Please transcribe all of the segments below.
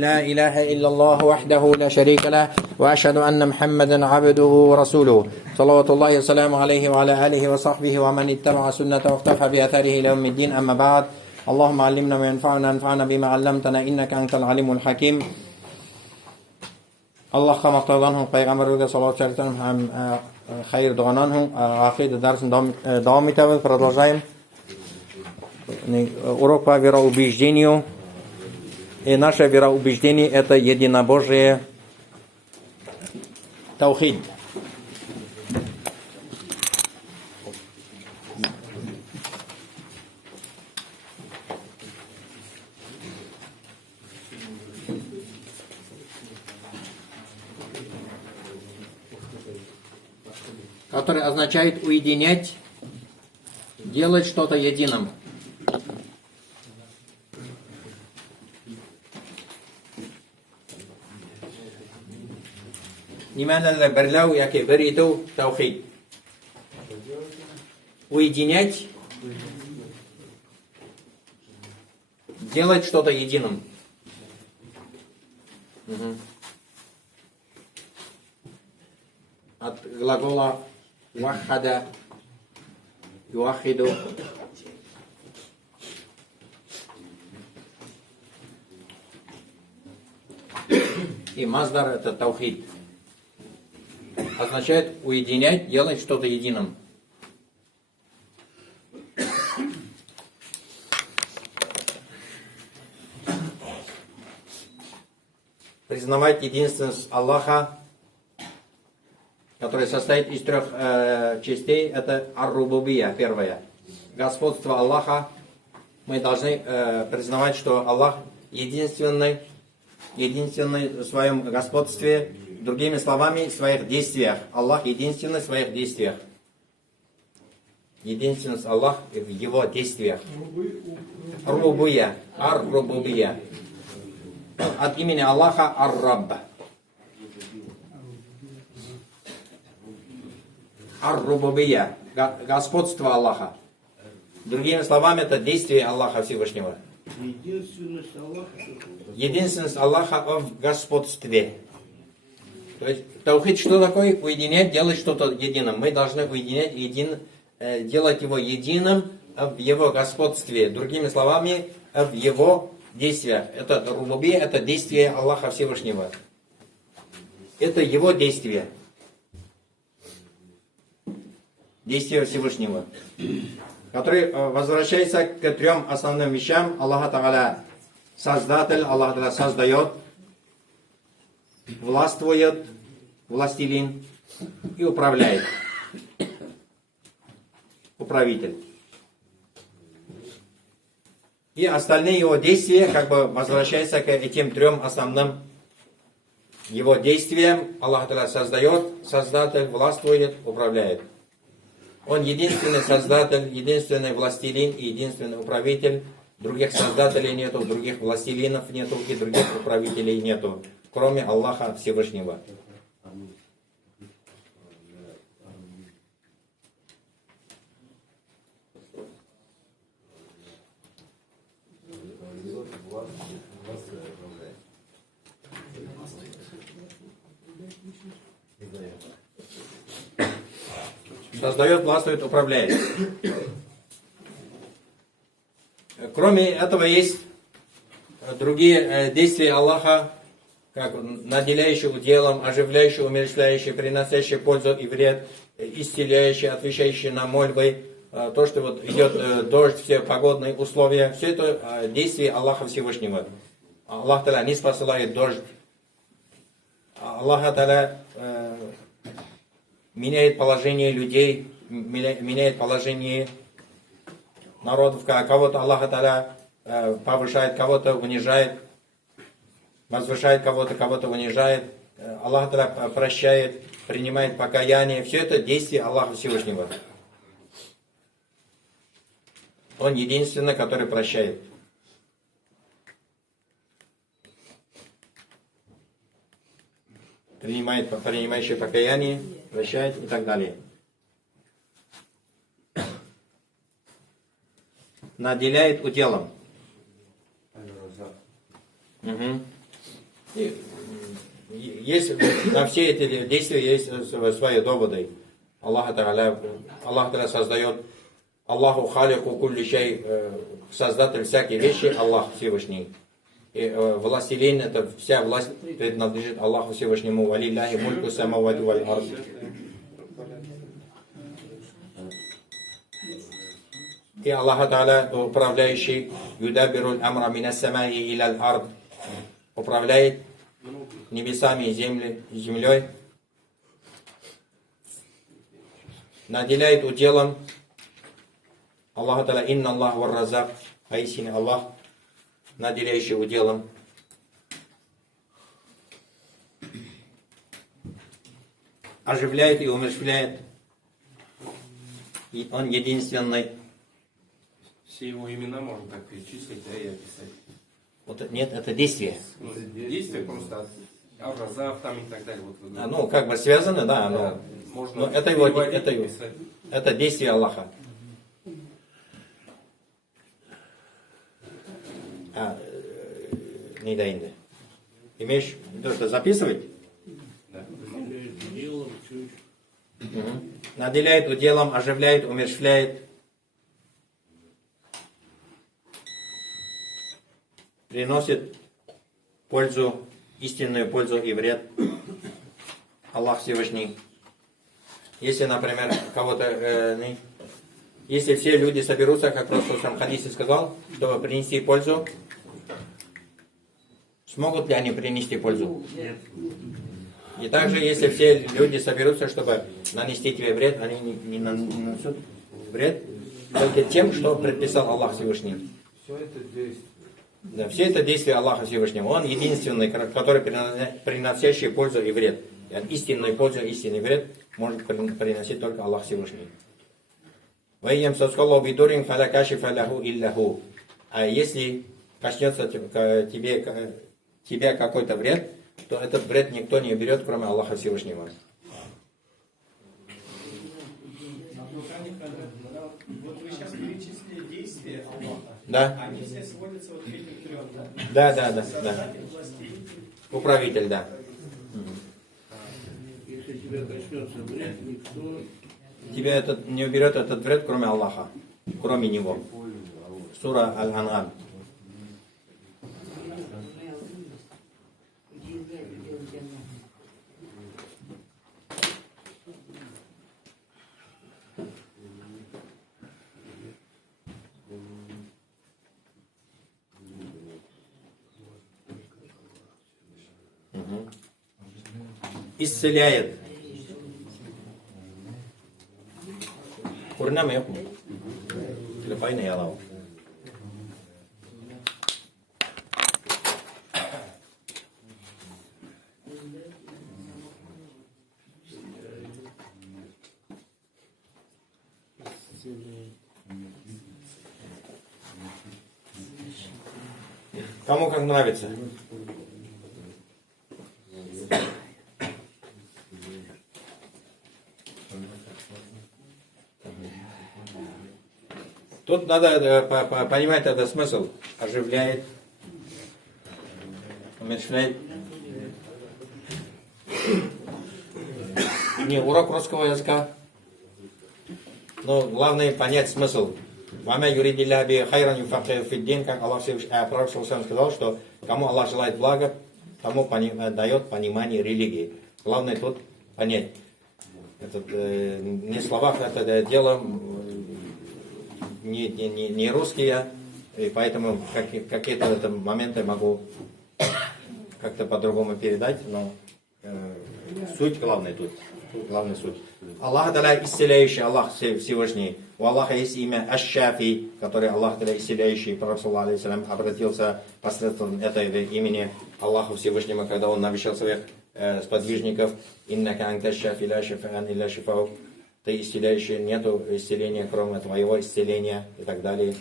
لا إله إلا الله وحده لا شريك له وأشهد أن محمدا عبده ورسوله صلوات الله وسلامه عليه وعلى آله وصحبه ومن اتبع سنته واقتفى بأثره إلى يوم الدين. أما بعد، اللهم علمنا ما ينفعنا وانفعنا بما علمتنا إنك أنت العليم الحكيم. Allohga maqtovdan payg'ambarga salovat charitan ham xayr duonan ham aqida darsin davom etamiz. Продолжаем урок по вероубеждению. И наше вероубеждение — это единобожие, таухид. Который означает уединять, делать что-то единым. Ниманалла берлау яке бериту таухид. Уединять, делать что-то единым. От глагола вахада, юахиду. И маздар — это таухид. Означает уединять, делать что-то единым. Признавать единственность Аллаха, который состоит из трех частей. Это ар-рубубия, первая. Господство Аллаха. Мы должны признавать, что Аллах единственный в своем господстве. Другими словами, в своих действиях. Аллах единственный в своих действиях. Единственность Аллах в его действиях. Рубубия. Ар-рубубия. От имени Аллаха ар-рабба. Ар-рубубия. Господство Аллаха. Другими словами, это действие Аллаха Всевышнего. Единственность Аллаха в господстве. То есть таухид что такое? Уединять, делать что-то единым. Мы должны уединять, делать его единым в его господстве. Другими словами, в его действиях. Это рубубия, это действие Аллаха Всевышнего. Это его действие. Действие Всевышнего. Который возвращается к трем основным вещам. Аллах Та'аля создатель, Аллах Та'аля создает, властвует, властелин и управляет. Управитель. И остальные его действия возвращаются к этим трем основным его действиям. Аллах Та'аля создает, создатель, властвует, управляет. Он единственный создатель, единственный властелин и единственный управитель. Других создателей нету, других властелинов нету и других управителей нету, кроме Аллаха Всевышнего. Создает, властвует, управляет. Кроме этого есть другие действия Аллаха, как наделяющие уделом, оживляющие, умерщвляющие, приносящие пользу и вред, исцеляющие, отвечающие на мольбы, то, что идет дождь, все погодные условия, все это действия Аллаха Всевышнего. Аллах Та'аля не спосылает дождь. Аллах Та'аля меняет положение людей, меняет положение народов. Кого-то Аллах Та'аля повышает, кого-то унижает, возвышает кого-то, кого-то унижает. Аллах Та'аля прощает, принимает покаяние. Все это действие Аллаха Всевышнего. Он единственный, который прощает. Принимающий покаяние, прощает и так далее. наделяет уделом. Угу. И есть, на все эти действия есть свои доводы. Аллах Та'аля создает, Аллаху халику кулли шей, создатель всякой вещи, Аллах Всевышний. И властелин, это вся власть принадлежит Аллаху Всевышнему. Валилляхи мульку самавати валь ард. И Аллах Та'аля, управляющий, юдабируль амра минас самаи иляль ард, управляет небесами и землей, наделяет уделом. Аллах Та'аля, инна Аллах варразак, поистине Аллах, наделяющий уделом. Оживляет и умерщвляет. И Он единственный. Все его имена можно так перечислить, да, и описать. Вот, нет, это действие. Действия просто Ар-Разав там и так далее. Вот, Ну, как бы связано, да. да, Но можно это его, это действие Аллаха. Не да инде. Имеешь это записывать? Да. Наделяет уделом, оживляет, умерщвляет. Приносит пользу, истинную пользу и вред. Аллах Всевышний. Если, например, кого-то, если все люди соберутся, как Расул сам в хадисе сказал, чтобы принести пользу, смогут ли они принести пользу? Нет. И также, если все люди соберутся, чтобы нанести тебе вред, они не нанесут вред только тем, что предписал Аллах Всевышний. Все это действие. Да, все это действия Аллаха Всевышнего. Он единственный, который приносящий пользу и вред. Истинную пользу, истинный вред может приносить только Аллах Всевышний. А если коснется тебя какой-то вред, то этот вред никто не берет, кроме Аллаха Всевышнего. Вот вы сейчас перечислили действия Аллаха. Да? Они все сводятся вот к этим трем, да? Да. Создатель, властелин. Управитель, да. Если тебя коснется вред, никто... Тебя этот, не уберет этот вред, кроме Аллаха. Кроме Него. Сура Аль-Ан'ам. Исцеляет. Курнам яку. Телефайна ялау. Кому как нравится. Тут надо понимать этот смысл. Оживляет, умерщвляет. Не урок русского языка. Но главное понять смысл. Вама юридилля би хайран юфакхи фиддин, как Аллах Пророк сказал, что кому Аллах желает блага, тому дает понимание религии. Главное тут понять. Это не в словах, это дело не русские, и поэтому какие-то моменты могу как-то по-другому передать, но суть главная тут. Главная суть. Аллах Та'аля исцеляющий, Аллах Всевышний. У Аллаха есть имя Аш-Шафи, которое Аллах Та'аля исцеляющий. Пророк саллаллаху алейхи вассалям обратился посредством этого имени Аллаху Всевышнему, когда он навещал своих сподвижников. Иннака анта шафи ла шифаан илля шифау. Ты исцеляющий, нету исцеления, кроме твоего исцеления и так далее.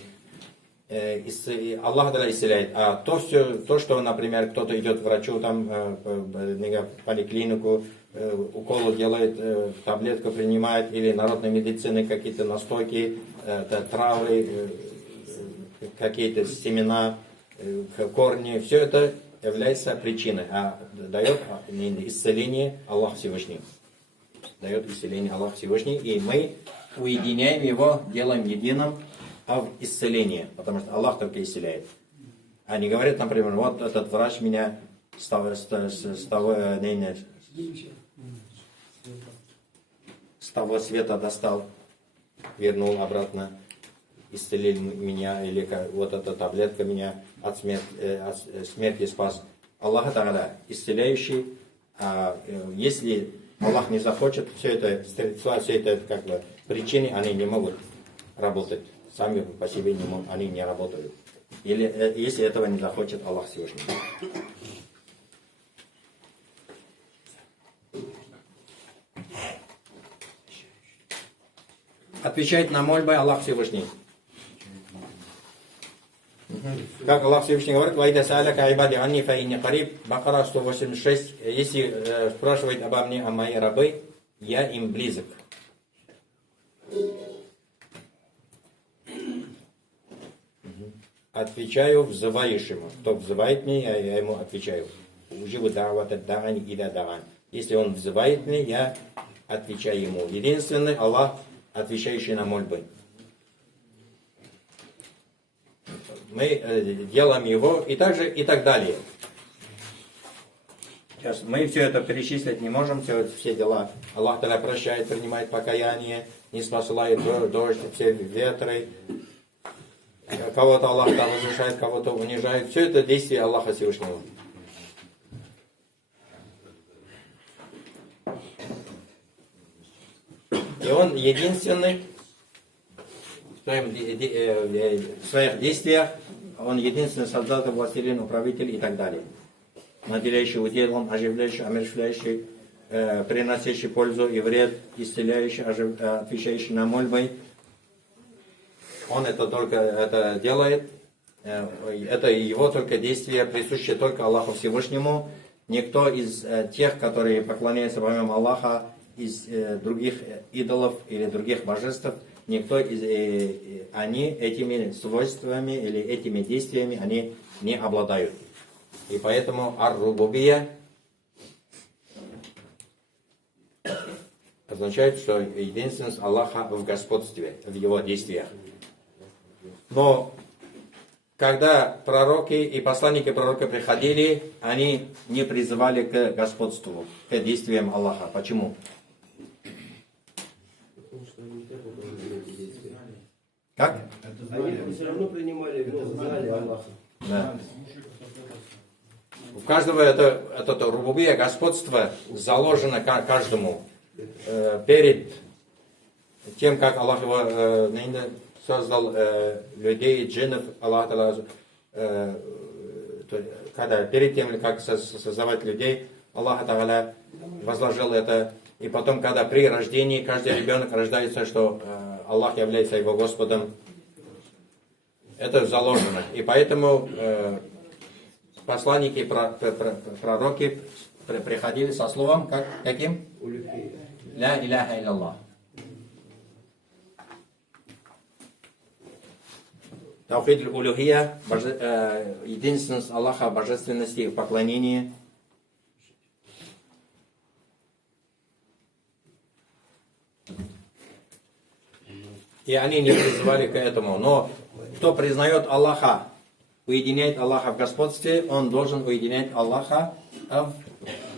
Аллах Та'аля исцеляет. А то, что, например, кто-то идет к врачу, там, в поликлинику, уколы делает, таблетку принимает, или народной медицины какие-то настойки, травы, какие-то семена, корни, все это является причиной, а дает исцеление Аллах Всевышний. Дает исцеление Аллах Всевышний, и мы уединяем его, делаем единым в исцелении, потому что Аллах только исцеляет. А не говорят, например, вот этот врач меня с того света достал, вернул обратно, исцелил меня, или вот эта таблетка меня от смерти спас. Аллах Та'аля исцеляющий, а если Аллах не захочет, все это средства, все это как бы причины, они не могут работать. Сами по себе они не работают. Или если этого не захочет Аллах Всевышний. Отвечает на мольбы Аллах Всевышний. Как Аллах Всевышний говорит, «Вайда сааляка айбади анни фаинни кариб», Бакара 186, если спрашивает обо мне, о мои рабы, я им близок. Отвечаю взывающему. Кто взывает меня, я ему отвечаю. Уживу давата даани ида даан. Если он взывает меня, я отвечаю ему. Единственный Аллах, отвечающий на мольбы. Мы делаем его и также и так далее. Сейчас мы все это перечислить не можем, все дела. Аллах Та'аля прощает, принимает покаяние, не спасает дождь, все ветры. Кого-то Аллах там возвышает, кого-то унижает. Все это действие Аллаха Всевышнего. И Он единственный в своих действиях, Он единственный создатель, властелин, управитель и так далее. Наделяющий уделом, оживляющий, омерщвляющий, приносящий пользу и вред, исцеляющий, отвечающий на мольбы. Он это только делает. Это его только действие, присуще только Аллаху Всевышнему. Никто из тех, которые поклоняются помимо Аллаха, из других идолов или других божеств, никто из они этими свойствами или этими действиями они не обладают. И поэтому ар-рубубия означает, что единственность Аллаха в господстве, в его действиях. Но когда пророки и посланники пророка приходили, они не призывали к господству, к действиям Аллаха. Почему? Как? Они все равно принимали, знали Аллаха. Да. У каждого это рубубия, господство заложено каждому перед тем, как Аллах его создал людей, джиннов, Аллах когда перед тем, как создавать людей, Аллах Та'аля возложил это. И потом, когда при рождении каждый ребенок рождается, что Аллах является его Господом, это заложено. И поэтому посланники, пророки приходили со словом, каким? Ля иляха илlallah. Таухид аль-улухия, единственность Аллаха, божественности и поклонения. И они не призывали к этому. Но кто признает Аллаха, уединяет Аллаха в господстве, он должен уединять Аллаха в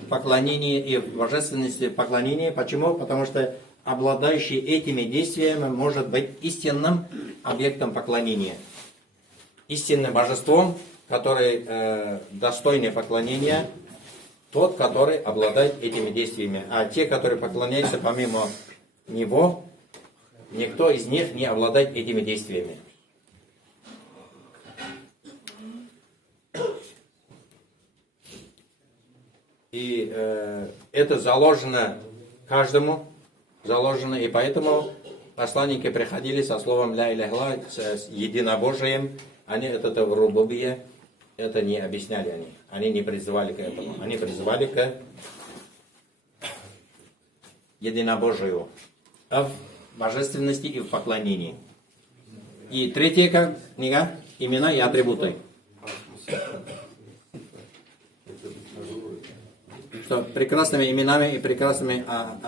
поклонении и в божественности поклонения. Почему? Потому что обладающий этими действиями может быть истинным объектом поклонения. Истинным божеством, который достойный поклонения, тот, который обладает этими действиями. А те, которые поклоняются помимо него, никто из них не обладает этими действиями. И это заложено каждому, и поэтому посланники приходили со словом «Ля иляха», с единобожием. Они это в рубубия, это не объясняли они не призывали к этому. Они призывали к единобожию, в божественности и в поклонении. И третья книга, имена и атрибуты. что прекрасными именами и прекрасными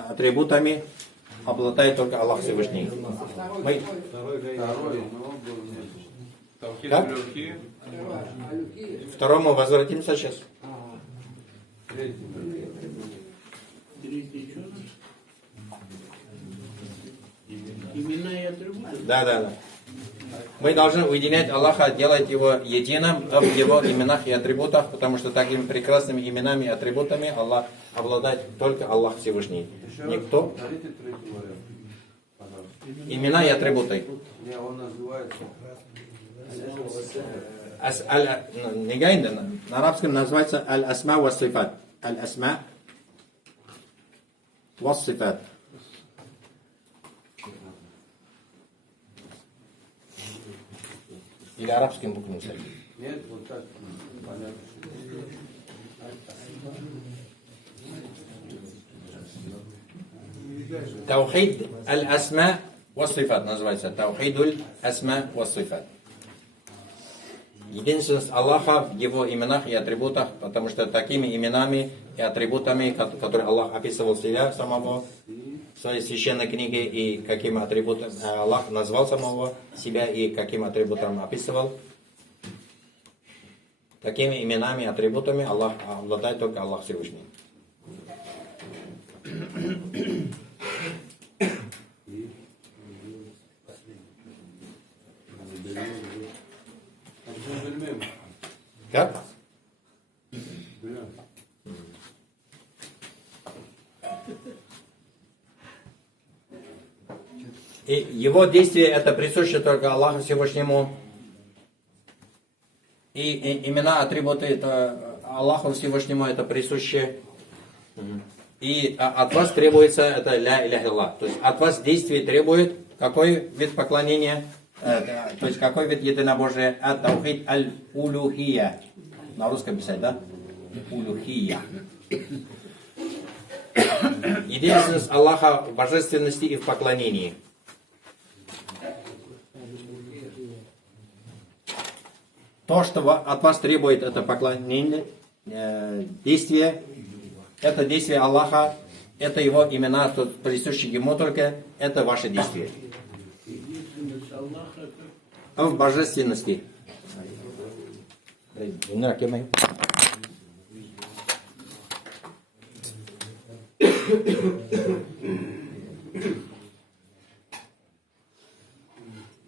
атрибутами обладает только Аллах Всевышний. Мы... Тавхид Как? улюхия. К второму возвратимся сейчас. Третий что? Имена и атрибуты. Да. Мы должны уединять Аллаха, делать Его единым в Его именах и атрибутах, потому что такими прекрасными именами и атрибутами Аллах обладает только Аллах Всевышний. Никто. Смотрите третий вариант. Пожалуйста. Имена и атрибуты. Не, он называется. На арабском называется аль-асма ва сифат. Аль-асма ва сифат. Или арабским буквами. Нет, вот так. Понятно. Таухид аль-асма ва сифат называется. Таухидуль асма ва сифат. Единственность Аллаха в Его именах и атрибутах, потому что такими именами и атрибутами, которые Аллах описывал себя самого в своей священной книге, и каким атрибутом Аллах назвал самого себя и каким атрибутом описывал, такими именами и атрибутами Аллах обладает только Аллах Всевышний. Как? И его действие это присуще только Аллаху Всевышнему. И имена, атрибуты это Аллаху Всевышнему это присуще. И от вас требуется это ля иляха илlallah. То есть от вас действие требует какой вид поклонения? То есть какой вид единобожия? Ат-таухид аль-улюхия. На русском писать, да? Улюхия. Единственность Аллаха в божественности и в поклонении. То, что от вас требует это поклонение, действие, это действие Аллаха, это Его имена, присущие Ему только, это ваше действие. Единственность Аллаха это А в божественности.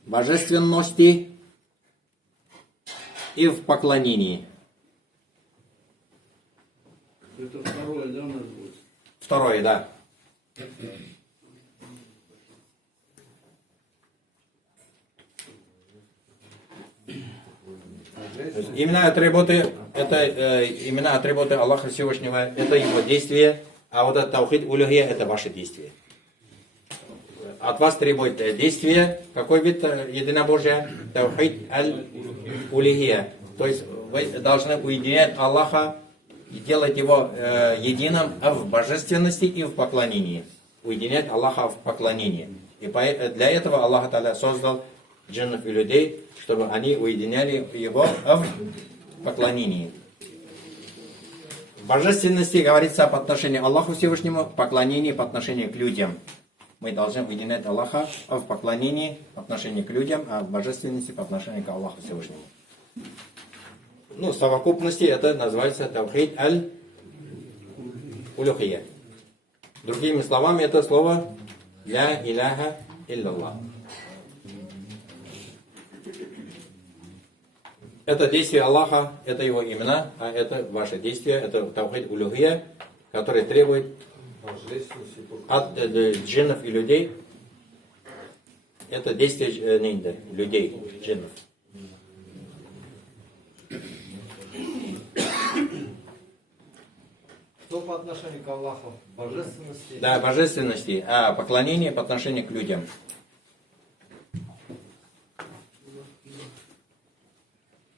Божественности и в поклонении. это второе, да, у нас будет? Второе, да. Имена атрибуты, это имена атрибуты Аллаха Всевышнего, это Его действие, а вот это таухид улюхия, это ваше действие. От вас требует действие, какой вид единобожия? Таухид аль-улюхия. То есть вы должны уединять Аллаха и делать Его единым в божественности и в поклонении. Уединять Аллаха в поклонении. И для этого Аллах Та'аля создал джиннов и людей, чтобы они уединяли Его в поклонении. В божественности говорится по отношению к Аллаху Всевышнему, в поклонении по отношению к людям. Мы должны уединять Аллаха в поклонении по отношению к людям, а в божественности по отношению к Аллаху Всевышнему. Ну, в совокупности это называется таухид аль-улюхия. Другими словами, это слово ля иляха илlallah. Это действие Аллаха, это Его имена, а это ваше действие, это таухид улюхия, который требует от джиннов и людей. Это действие людей, джиннов. Что по отношению к Аллаху? Божественности? Да, божественности, а поклонение по отношению к людям.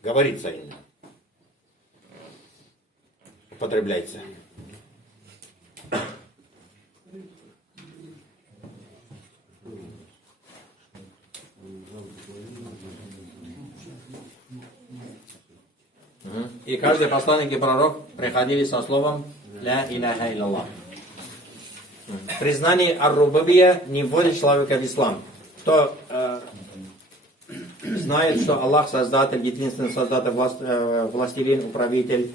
Говорится именно. Употребляется. И каждый посланник и пророк приходили со словом ля иляха илляллах. Признание ар-рубубия не вводит человека в ислам. Кто знает, что Аллах создатель, единственный создатель, властелин, управитель,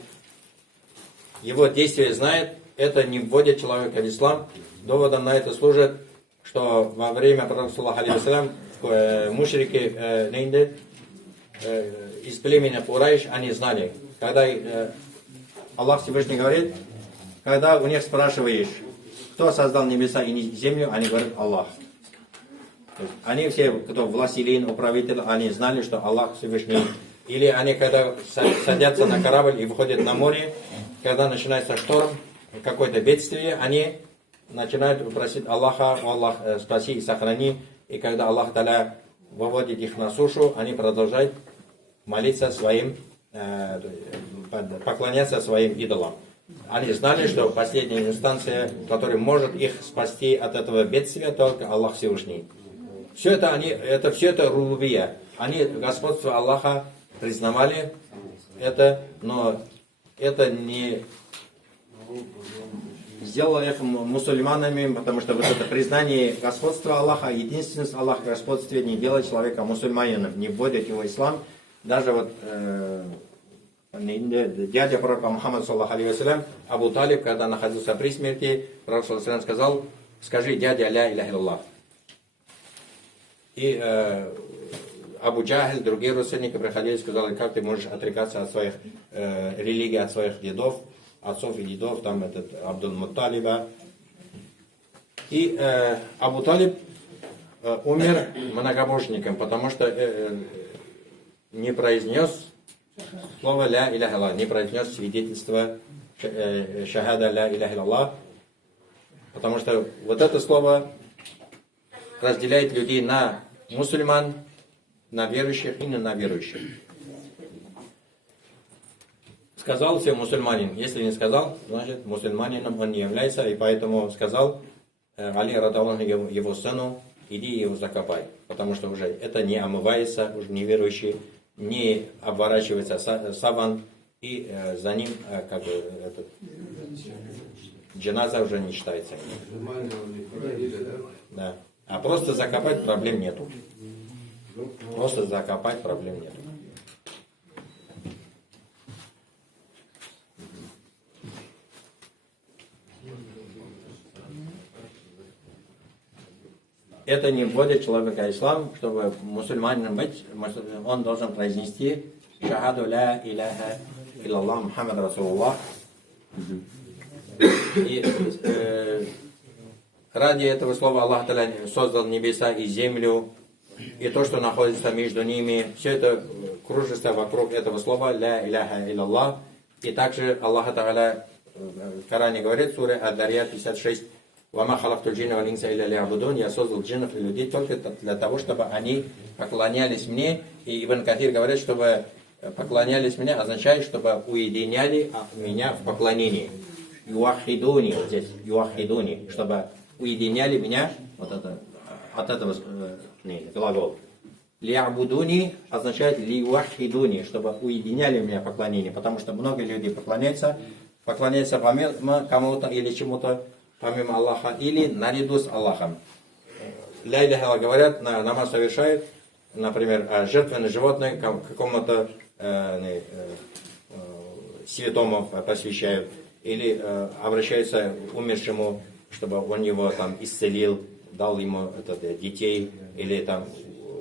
его действия знает, это не вводит человека в ислам. Доводом на это служит, что во время пророка саллаллаху алейхи вассалям мушрики из племени Курайш, они знали, когда Аллах Всевышний говорит, когда у них спрашиваешь, кто создал небеса и землю, они говорят Аллах. То есть они все, кто властелин, управитель, они знали, что Аллах Всевышний. Или они, когда садятся на корабль и выходят на море, когда начинается шторм, какое-то бедствие, они начинают просить Аллаха, Аллах, спаси и сохрани. И когда Аллах Та'аля выводит их на сушу, они продолжают молиться своим, поклоняться своим идолам. Они знали, что последняя инстанция, которая может их спасти от этого бедствия, только Аллах Всевышний. Все это, все это рубубия. Они господство Аллаха признавали это, но это не сделало их мусульманами, потому что вот это признание господства Аллаха, единственность Аллаха в господстве не делает человека мусульманином, не вводит его в ислам. Даже вот дядя пророка Мухаммада саллаллаху алейхи вассалям, Абу Талиб, когда находился при смерти, пророк саллаллаху алейхи вассалям сказал: скажи, дядя, ля иляха илляллах. И Абу Джахль, другие родственники приходили и сказали: как ты можешь отрекаться от своих религий, от своих дедов, отцов и дедов, там этот Абдул-Мутталиба. И Абу Талиб умер многобожником, потому что не произнес слово ля иляха илляллах, не произнес свидетельство шахада ля иляха илляллах, потому что вот это слово разделяет людей на мусульман, на верующих и не на верующих. Сказал все мусульманин. Если не сказал, значит мусульманином он не является. И поэтому сказал Али радаллаху его сыну: иди его закопай. Потому что уже это не омывается, уже неверующий, не обворачивается саван. И за ним как бы этот джаназа уже не считается. Да. А просто закопать проблем нету. Просто закопать проблем нету. Это не вводит человека в ислам, чтобы мусульманином быть, он должен произнести шахаду ля иляха илляллах Мухаммад Расулуллах. И ради этого слова Аллах Та'аля создал небеса и землю, и то, что находится между ними, все это кружится вокруг этого слова ля иляха илляллах. И также Аллах Та'аля в Коране говорит, сура Ад-Дарият 56: «Вама халакту джинна вал инса илля ли'абудун». Я создал джиннов и людей только для того, чтобы они поклонялись мне. И Ибн Катир говорит, чтобы поклонялись мне, означает, чтобы уединяли меня в поклонении. Юахидуни, вот здесь, юахидуни, чтобы уединяли меня, вот это, от этого глагол. Ли'абудуни означает лиуахидуни, чтобы уединяли меня в поклонении, потому что много людей поклоняются помимо кому-то или чему-то, помимо Аллаха, или наряду с Аллахом. Ля иляха говорят, намаз совершают, например, жертвенное животное какому-то святому посвящают, или обращаются к умершему, чтобы он его там исцелил, дал ему детей, или там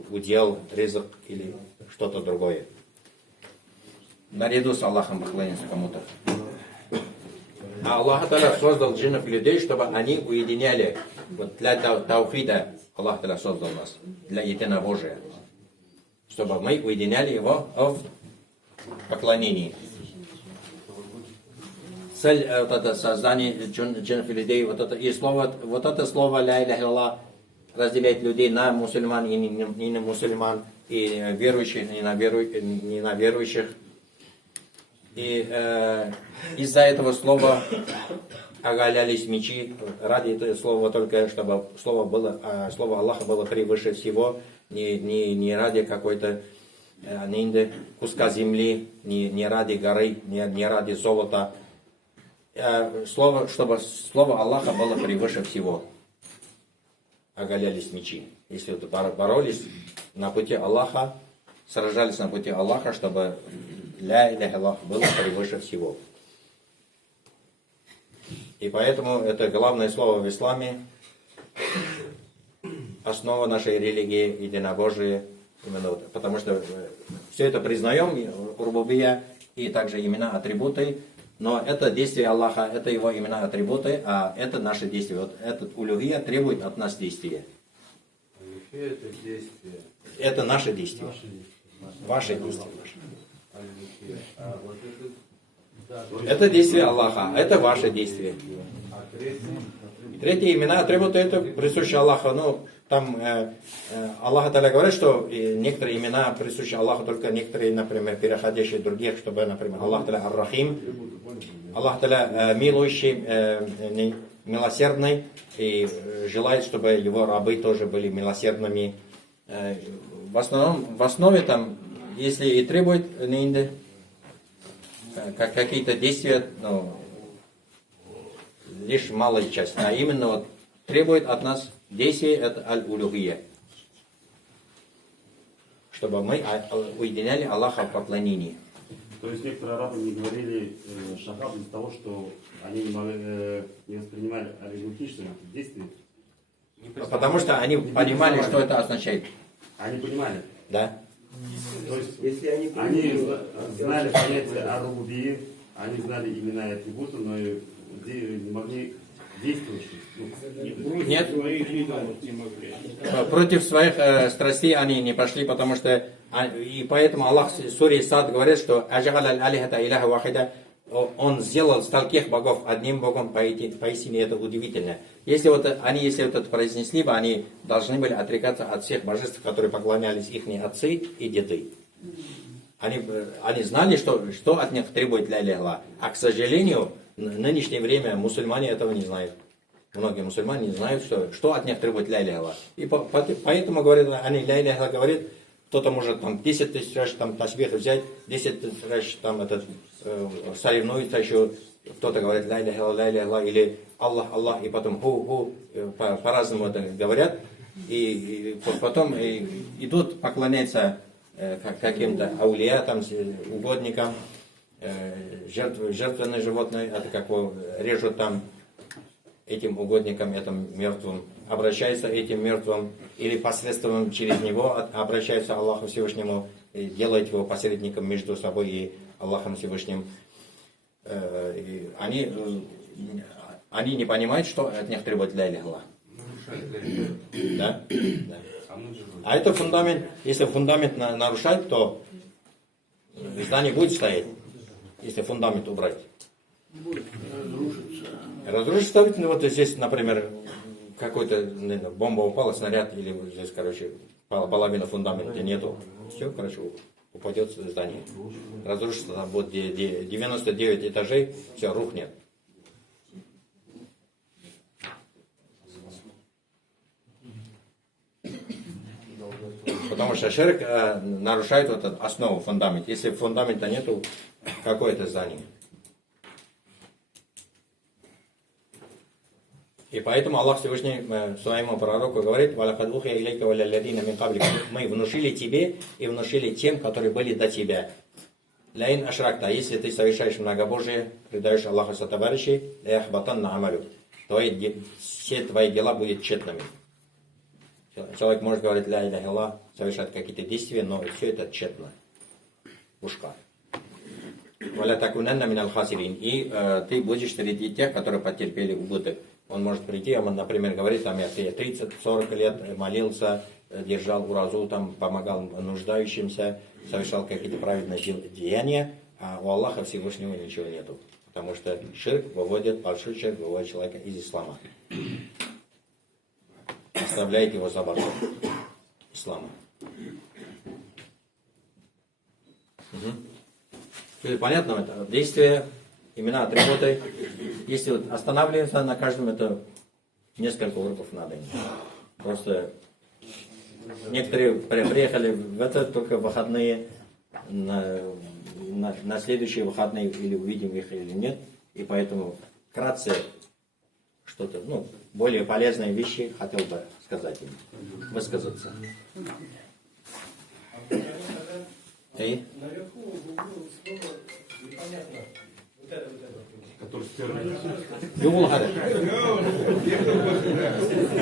удел, ризык, или что-то другое. Наряду с Аллахом поклоняться кому-то. А Аллах Та'аля создал джиннов и людей, чтобы они уединяли. Вот для таухида Аллах Та'аля создал нас, для единобожия. Чтобы мы уединяли его в поклонении. Цель вот это создания джиннов и людей, вот это слово ля иляха илляллах разделяет людей на мусульман и не мусульман, и верующих, и не на верующих. И из-за этого слова оголялись мечи, ради этого слова только, чтобы слово Аллаха было превыше всего, не ради какой-то куска земли, не ради горы, не ради золота. чтобы слово Аллаха было превыше всего. Оголялись мечи. Если вот боролись на пути Аллаха, сражались на пути Аллаха, чтобы ля иляха Аллах было превыше всего. И поэтому это главное слово в исламе, основа нашей религии, единобожие. Именно вот, потому что все это признаем, рубубия, и также имена, атрибуты, но это действие Аллаха, это его имена, атрибуты, а это наши действия. Вот этот улюхия требует от нас действия. Алифе это действие. Это наши действия. Ваши действия. Алифе. А вот это... Да, Это действие Аллаха, а это ваше действие. а третье? Третье имена, атрибуты, это присуще Аллаху. Ну, там Аллах Та'аля говорит, что некоторые имена присущи Аллаху, только некоторые, например, переходящие других, чтобы, например, Аллах Та'аля Ар-Рахим, Аллах Та'аля милующий, милосердный, и желает, чтобы его рабы тоже были милосердными. В основе там, если и требует какие-то действия, ну, лишь малая часть, а именно вот требует от нас действия, это аль-улюхия. Чтобы мы уединяли Аллаха в поклонении. То есть некоторые арабы не говорили шахаб из-за того, что они не воспринимали аллегоричные действия. Потому что они понимали, что это означает. Они понимали. Да? То есть Если они знали понятие арубии, они знали имена и атрибуты, но не могли действовать. Нет. своих идолов не могли. Против своих страстей они не пошли, потому что и поэтому Аллах в суре Сад говорит, что «Аджагал аль-алихата иляха вахида», Он сделал стольких богов одним богом, поистине это удивительно. Если вот это произнесли бы, они должны были отрекаться от всех божеств, которые поклонялись их отцы и деды. Они знали, что от них требует ля-ля-ла. А, к сожалению, в нынешнее время мусульмане этого не знают. Многие мусульмане не знают, что от них требует ля-ля-ла. И поэтому говорят, они ля-ля-ла говорят, кто-то может там 10 тысяч раз там тасбих взять, 10 тысяч раз там соревнуется еще, кто-то говорит ля-ля-ла, или Аллах, Аллах, и потом ху-ху, по-разному это говорят. И потом идут поклоняться каким-то аулия, там, угодникам, жертвенное животное, это как его режут там этим угодникам, этим мертвым, обращаются этим мертвым, или посредством через него обращаются Аллаху Всевышнему, и делают его посредником между собой и Аллахом Всевышним. Они не понимают, что от них требует ля-ля-ла. Да? Да. А это фундамент. Если фундамент нарушать, то здание будет стоять, если фундамент убрать. Будет разрушиться. Разрушится, ну вот здесь, например, какой-то бомба упала, снаряд, или вот здесь, короче, половина фундамента нету. Все, короче, упадет здание. Разрушится, там будет 99 этажей, все, рухнет. Потому что ширк нарушает вот эту основу, фундамент. Если фундамента нету, какое это здание? И поэтому Аллах Всевышний своему пророку говорит: мы внушили тебе и внушили тем, которые были до тебя. Ляин ашракта, если ты совершаешь многобожие, предаешь Аллаху сотоварищей, на амалю, все твои дела будут тщетными. Человек может говорить ля иля илля, совершать какие-то действия, но все это тщетно. Пушка. И ты будешь среди тех, которые потерпели убыток. Он может прийти, например, говорит, там, я 30-40 лет молился, держал уразу, там, помогал нуждающимся, совершал какие-то праведные деяния, а у Аллаха Всевышнего ничего нету. Потому что ширк выводит, большой ширк выводит человека из ислама. Оставляет его за бортом ислама. Угу. Понятно это? Действие, имена, атрибуты. Если вот останавливаться на каждом, это несколько уроков надо. Просто некоторые приехали в это только выходные, на следующие выходные, или увидим их, или нет. И поэтому вкратце что-то, более полезные вещи хотел бы сказать им, высказаться. И? Наверху в углу слово непонятно. Вот это. Который стерли.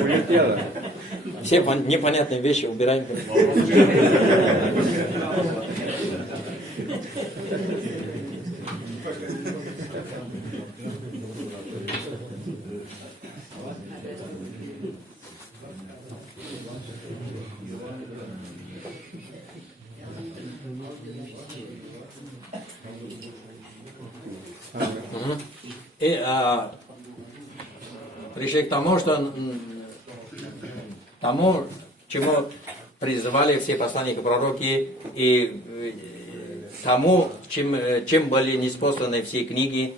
Улетело. Все непонятные вещи убираем. И пришли к тому, тому, чему призывали все посланники пророки, и тому, чем были ниспосланы все книги,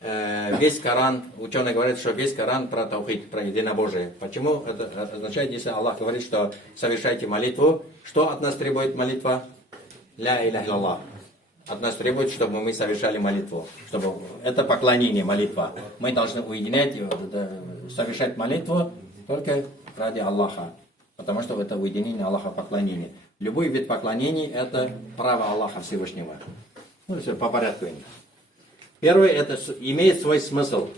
весь Коран. Ученые говорят, что весь Коран про таухид, про единобожие. Почему? Это означает, если Аллах говорит, что совершайте молитву, что от нас требует молитва? Ля иляха илlallah. От нас требует, чтобы мы совершали молитву. Чтобы это поклонение, молитва. Мы должны уединять, совершать молитву только ради Аллаха. Потому что это уединение Аллаха, поклонение. Любой вид поклонений это право Аллаха Всевышнего. Все по порядку. Первое, это имеет свой смысл.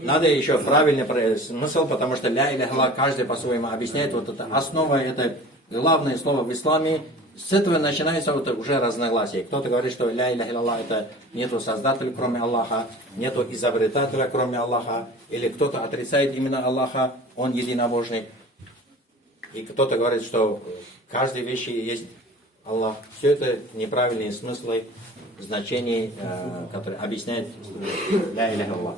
Надо еще правильный смысл, потому что ля иляха илlallah каждый по-своему объясняет. Вот это основа, это главное слово в исламе. С этого начинается уже разногласие. Кто-то говорит, что ля иляха илlallah это нету создателя, кроме Аллаха, нету изобретателя, кроме Аллаха, или кто-то отрицает именно Аллаха, он единобожник. И кто-то говорит, что в каждой вещи есть Аллах. Все это неправильные смыслы, значения, которые объясняют ля иляха илlallah.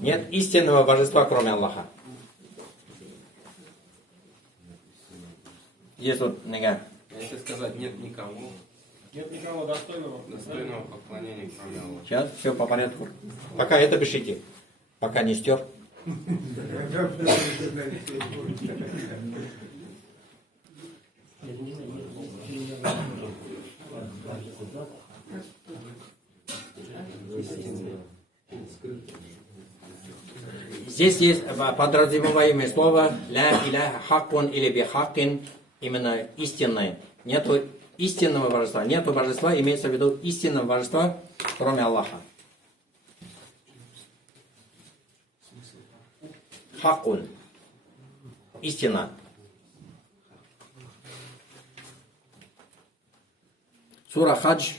Нет истинного божества, кроме Аллаха. Есть вот Если сказать нет никого Нет никого достойного. достойного поклонения, кроме Аллаха. Сейчас все по порядку. Пока это пишите. Пока не стер. Здесь есть подразумеваемое слово ля иляха хаккун или бихаккин, именно истинное. Нету истинного божества. Нету божества, имеется в виду истинного божества, кроме Аллаха. Хаккун. Истина. Сура Хадж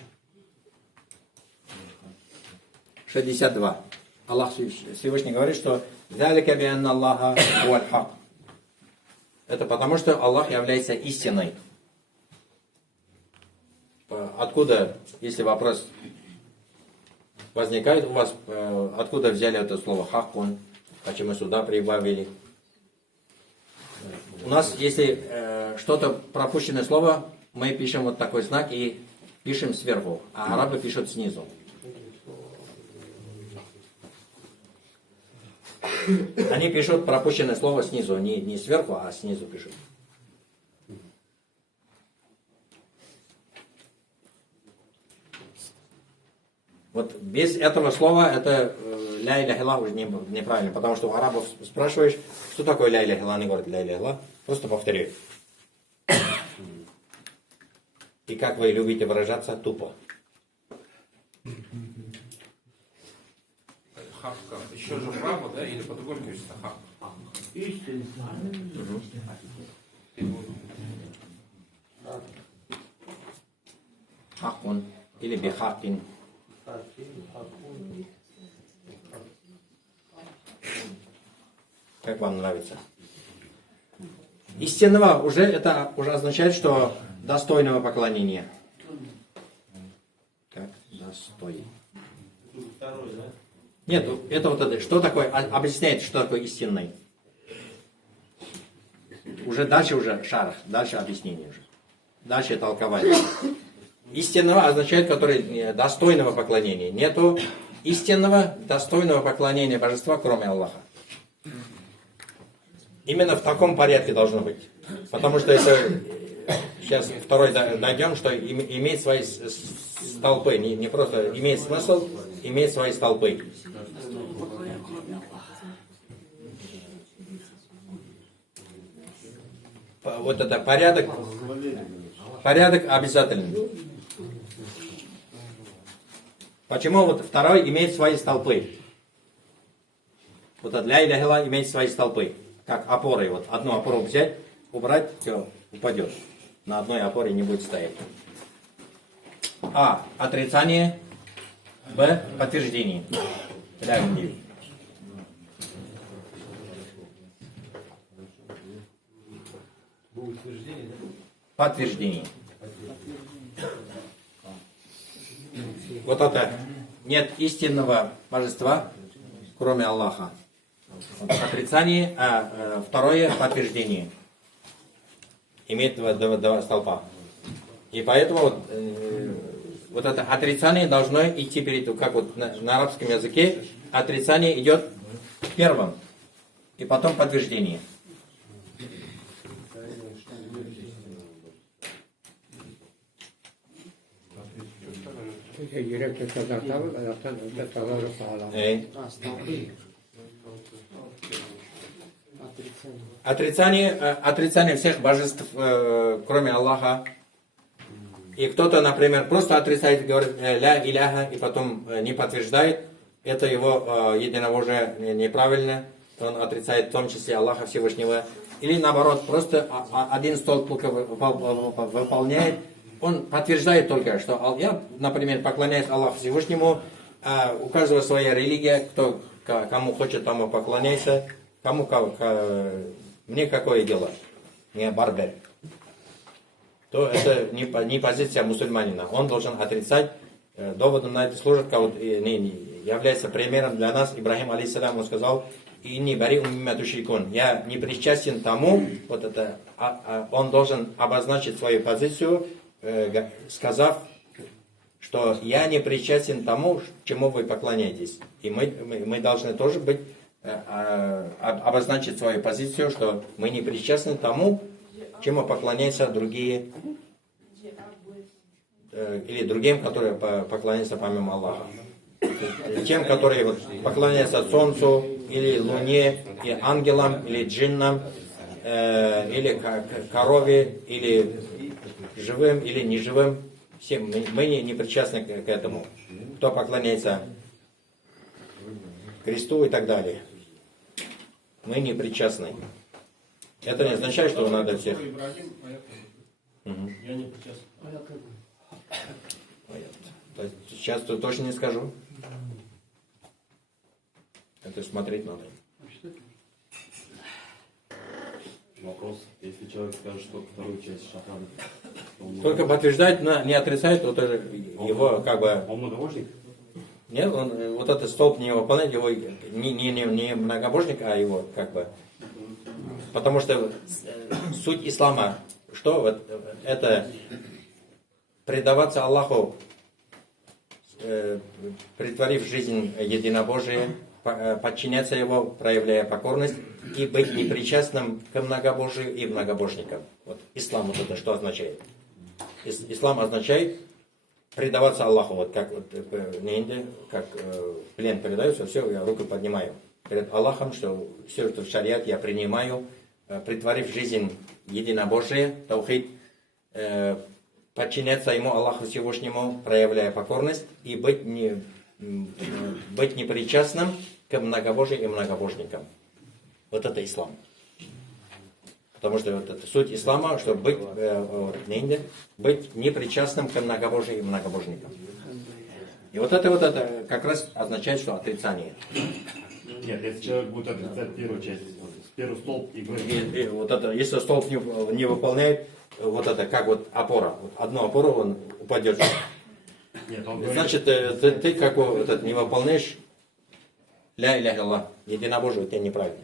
62. Аллах Всевышний говорит, что «Залика бианна Аллаха хуаль хак». Это потому, что Аллах является истиной. Откуда, если вопрос возникает у вас, откуда взяли это слово «хаккун», почему сюда прибавили? У нас, если что-то пропущенное слово, мы пишем вот такой знак и пишем сверху, а арабы пишут снизу. Они пишут пропущенное слово снизу, не сверху, а снизу пишут. Вот без этого слова это ля иляха илlallah уже неправильно, потому что у арабов спрашиваешь, что такое ля иляха илlallah, они говорят ля иляха илlallah, просто повторяю. И как вы любите выражаться, тупо. Хакка. Еще же право, да? Или по-другому пишется хак. Хакун или бихакин. Как вам нравится? Истинного это уже означает, что достойного поклонения. Как достойный. Второй, да? Нет, это вот это. Что такое? Объясняет, что такое истинный. уже дальше уже шарх, дальше объяснение уже. Дальше толкование. Истинного означает, который достойного поклонения. Нету истинного, достойного поклонения божества, кроме Аллаха. Именно в таком порядке должно быть. Потому что это, сейчас второй дойдем, что имеет свои столпы. Не просто имеет смысл, имеет свои столпы. Вот это порядок обязательный. Почему вот второй имеет свои столпы? Вот это ля иля илля имеет свои столпы. Как опоры. Вот одну опору взять, убрать, все, упадет. На одной опоре не будет стоять. А. Отрицание. Б. Подтверждение. Ля иля. Будет утверждение, да? Подтверждение. Вот это нет истинного божества, кроме Аллаха. Вот отрицание, а второе подтверждение. Имеет два столпа. И поэтому вот это отрицание должно идти перед, как вот на арабском языке, отрицание идет первым, и потом подтверждение. Отрицание всех божеств, кроме Аллаха. И кто-то, например, просто отрицает, говорит ля иляха, и потом не подтверждает, это его единобожие неправильно, он отрицает в том числе Аллаха Всевышнего. Или наоборот, просто один столб выполняет, он подтверждает только, что я, например, поклоняюсь Аллаху Всевышнему, у каждого своя религия, кто кому хочет, тому поклоняйся, мне какое дело, не барбер. То это не позиция мусульманина. Он должен отрицать. Доводом на это служит, является примером для нас. Ибрахим алейхиссалям, он сказал, «Инни бари уммима тушрикун». Я не причастен тому, вот это, он должен обозначить свою позицию, сказав, что я не причастен тому, чему вы поклоняетесь. И мы должны тоже быть, обозначить свою позицию, что мы не причастны тому, чему поклоняются другие, или другим, которые поклоняются помимо Аллаха. Тем, которые поклоняются Солнцу, или Луне, или ангелам, или джиннам, или корове, или живым, или неживым. Всем мы не причастны к этому. Кто поклоняется кресту и так далее. Мы не причастны. Это не означает, что надо всех. Я не причастен. Сейчас точно не скажу. Это смотреть надо. Вопрос, если человек скажет, что вторую часть шахада, Только подтверждает, но не отрицает, вот это его как бы. Он многобожник? Нет, он вот этот столб не выполняет, его не многобожник, а его как бы. Потому что суть ислама, что вот это предаваться Аллаху, притворив жизнь единобожие, подчиняться Его, проявляя покорность, и быть непричастным к многобожию и многобожникам. Вот ислам вот это что означает? Ислам означает предаваться Аллаху, вот как не Индия, как плен передается, все, я руку поднимаю перед Аллахом, что все, что в шариат я принимаю, притворив жизнь единобожие, таухид, подчиняться Ему, Аллаху Всевышнему, проявляя покорность, и быть непричастным к многобожию и многобожникам. Вот это ислам. Потому что вот это суть ислама, чтобы быть непричастным к многобожию и многобожникам. И вот это как раз означает, что отрицание. Нет, если человек будет отрицать первую часть, первый столб и говорит... И вот это, если столб не выполняет, вот это как вот опора. Вот одну опору он упадет. Нет, он говорит... Значит, ты как вот это не выполняешь, ля иля илля, единобожие, это неправильно.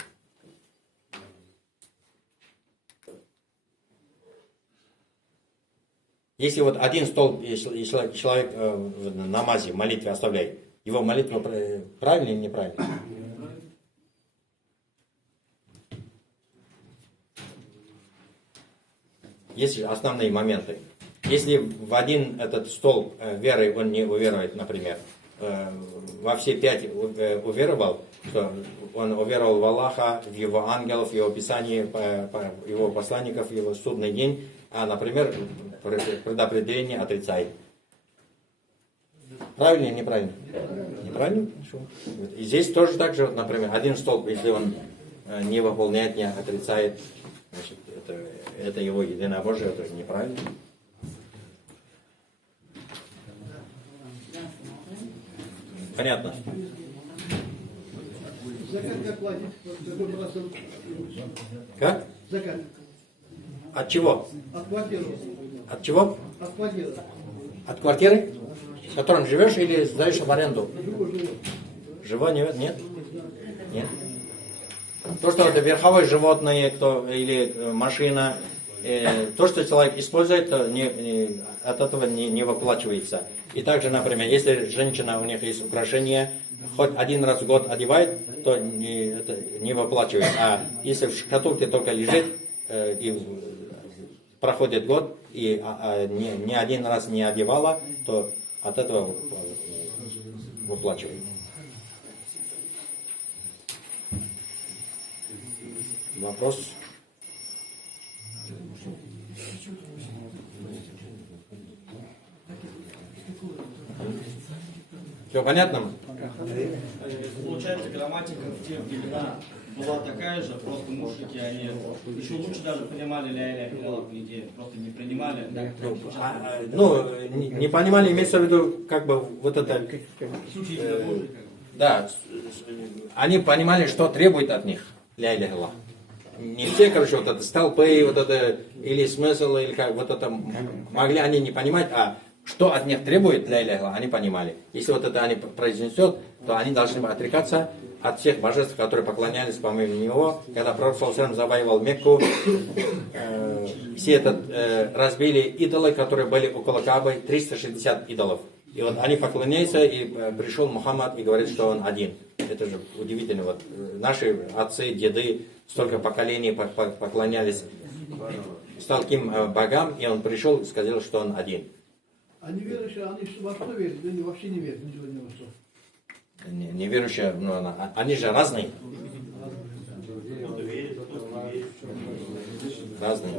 Если вот один столб человек в намазе, в молитве оставляет, его молитва правильная или неправильная? Есть основные моменты. Если в один этот столб веры он не уверует, например, во все 5 уверовал, что он уверовал в Аллаха, в его ангелов, в его писание, в его посланников, в его судный день, а, например, предопределение отрицает. Правильно или неправильно? Неправильно? Хорошо. И здесь тоже так же, вот, например, один столб, если он не выполняет, не отрицает, значит, это его единобожие, это неправильно. Понятно? Закат как платить? Вот какой процент? Как? Закат. От чего? От квартиры. От чего? От квартиры. От квартиры, в котором живешь или сдаешь в аренду? Живу. Живой нет? Нет? Нет. То, что это верховое животное или машина, то, что человек использует, то от этого не выплачивается. И также, например, если женщина, у них есть украшения, хоть один раз в год одевает, то это не выплачивает. А если в шкатулке только лежит, и проходит год, и ни один раз не одевала, то от этого выплачивает. Вопрос? Все понятно? Получается, грамматика в те времена была такая же, просто мушрики, они еще лучше даже понимали ля-иля илlallah, по идее, просто не принимали. Не понимали, имеется в виду, как бы, вот это... Да, они понимали, что требует от них ля-иля илlallah. Не все, короче, вот это столпы, вот это, или смысл, или как, вот это, могли они не понимать, а что от них требует ля-иля илlallah, они понимали. Если вот это они произнесет, то они должны отвлекаться от всех божеств, которые поклонялись помимо него. Когда пророк Салсалям завоевал Мекку, все разбили идолы, которые были около Каабы, 360 идолов. И вот они поклоняются, и пришел Мухаммад и говорит, что он один. Это же удивительно. Вот наши отцы, деды, столько поколений поклонялись стольким богам, и он пришел и сказал, что он один. А неверующие, они во что верят? Они вообще не верят, ничего не во что. Неверующие, они же разные. Разные.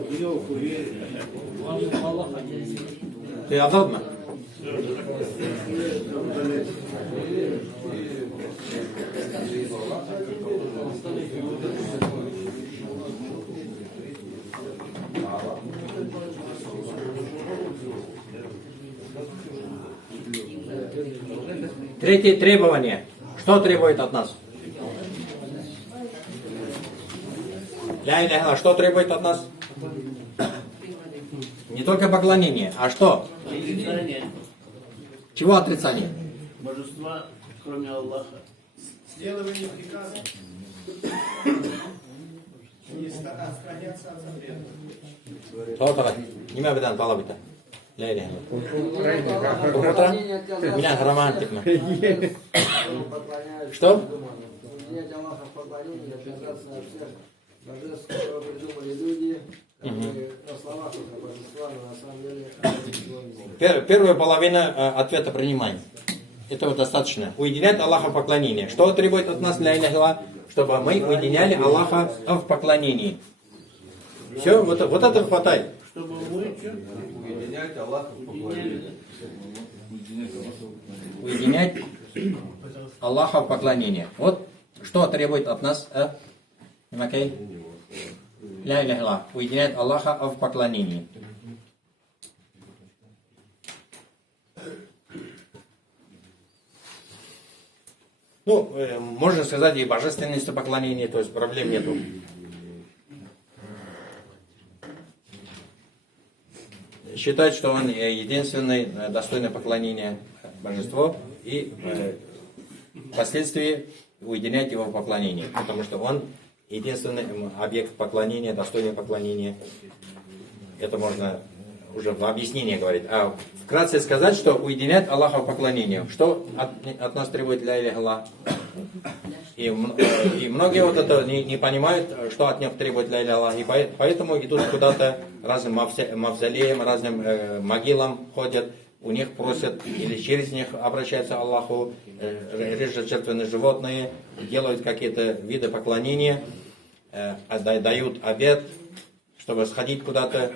Ты удобно? Третье требование. Что требует от нас? Ля-иля илlallah, что требует от нас? Не только поклонение, а что? Чего отрицание? Божества, кроме Аллаха. Следование приказа. Не отстраняться от запрета. Тотала. Нима бидан талабита. Ля-иля илlallah. Меня романтик. Что? Принять Аллаха в поклонении, отказаться от всех божеств, которые придумали люди, которые на словах это божества, но на самом деле Первая половина ответа принимаем. Этого достаточно. Уединять Аллаха в поклонении. Что требует от нас ля-иля илlallah? Чтобы мы уединяли Аллаха в поклонении. Все, вот это хватает. Чтобы мы Уединять Аллаха в поклонении. Уединять Аллаха в поклонении. Вот что требует от нас ля-иля илlallah. Уединять Аллаха в поклонении. Можно сказать и божественности поклонения, то есть проблем нету. Считать, что он единственный достойное поклонения божество, и впоследствии уединять его в поклонении, потому что он единственный объект поклонения, достойное поклонения. Это можно уже в объяснении говорит, а вкратце сказать, что уединять Аллаха в поклонении. Что от нас требует ля иляха илlallah? И многие вот это не понимают, что от них требует ля иляха илlallah. И поэтому идут куда-то разным мавзолеям, разным могилам ходят. У них просят, или через них обращаются к Аллаху, режут жертвенные животные, делают какие-то виды поклонения, дают обет, чтобы сходить куда-то.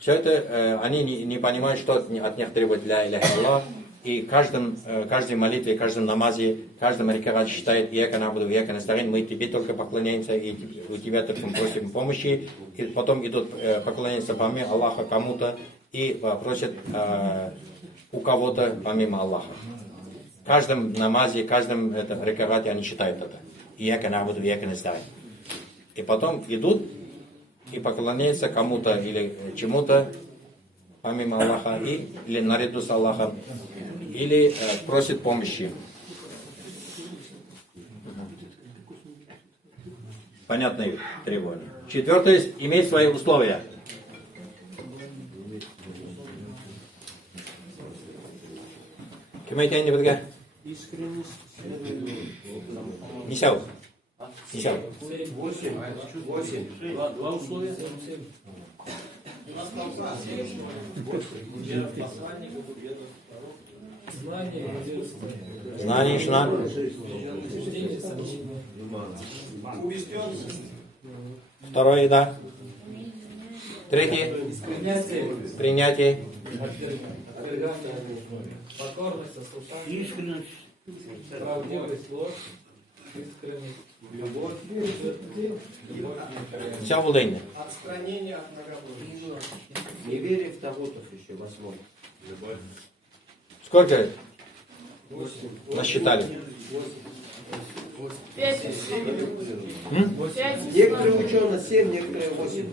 Все это они не понимают, что от них требует ля иляха илlallah. И каждой молитве, каждом намазе, каждом рекавате считает «Ияка набуду, ияка настагин», мы тебе только поклоняемся, и у тебя только просим помощи. И потом идут поклоняться помимо Аллаха кому-то и просят у кого-то помимо Аллаха. В каждом намазе, в каждом рекавате они считают это. «Ияка набуду, ияка настагин». И потом идут и поклоняются кому-то или чему-то помимо Аллаха, или наряду с Аллахом, или просит помощи. Понятные требования. Четвертое, иметь свои условия. Кем не подгар? Не сяу. Не сяу. 8. Два условия. Знание, шна. Второе, да. Третье. Принятие. Искренность. Все булдыня. Отстранение от многобожия. Неверие в Тагутов еще 8. Сколько насчитали? 5. Некоторые ученые 7, некоторые 8.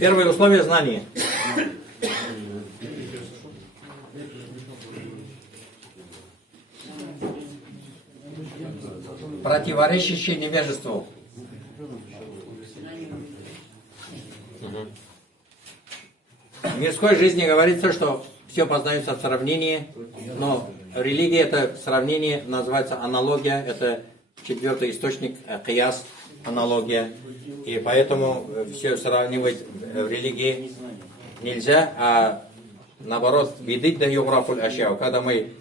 Первое условие знания. Противоречащее невежеству. В мирской жизни говорится, что все познается в сравнении, но в религии это сравнение называется аналогия, это четвертый источник, кияс, аналогия. И поэтому все сравнивать в религии нельзя, а наоборот, видит да юграфуль ашяу. Когда мы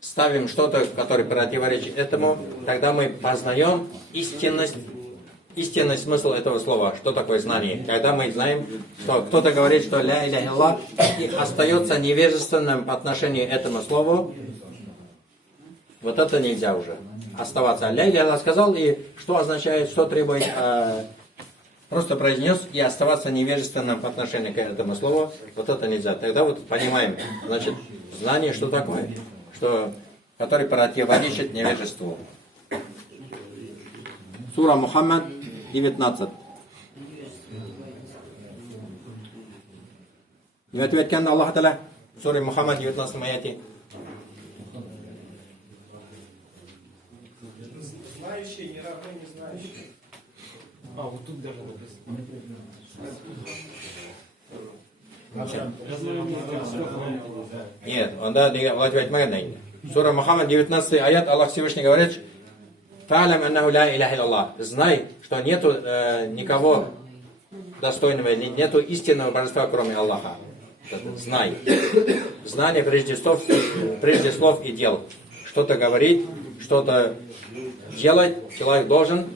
ставим что-то, которое противоречит этому, тогда мы познаем истинный смысл этого слова. Что такое знание? Когда мы знаем, что кто-то говорит, что ля иляха илlallah, и остается невежественным по отношению к этому слову, вот это нельзя уже оставаться. Ля иляха илlallah сказал, и что означает, что требует, просто произнес, и оставаться невежественным по отношению к этому слову, вот это нельзя. Тогда вот понимаем, значит, знание что такое? Который противоречит невежеству. Сура Мухаммад 19. И ответкен Аллах Та'аля, сура Мухаммад 19 аяте. Знающие не равны не знающие. Вот тут даже Нет, он да, Владимир Магадайн. Сура Мухаммад 19 аят, Аллах Всевышний говорит, «Фа'алям аннаху ля иляха илlallah». Знай, что нету никого достойного, нету истинного божества, кроме Аллаха. Знай. Знание прежде слов и дел. Что-то говорить, что-то делать, человек должен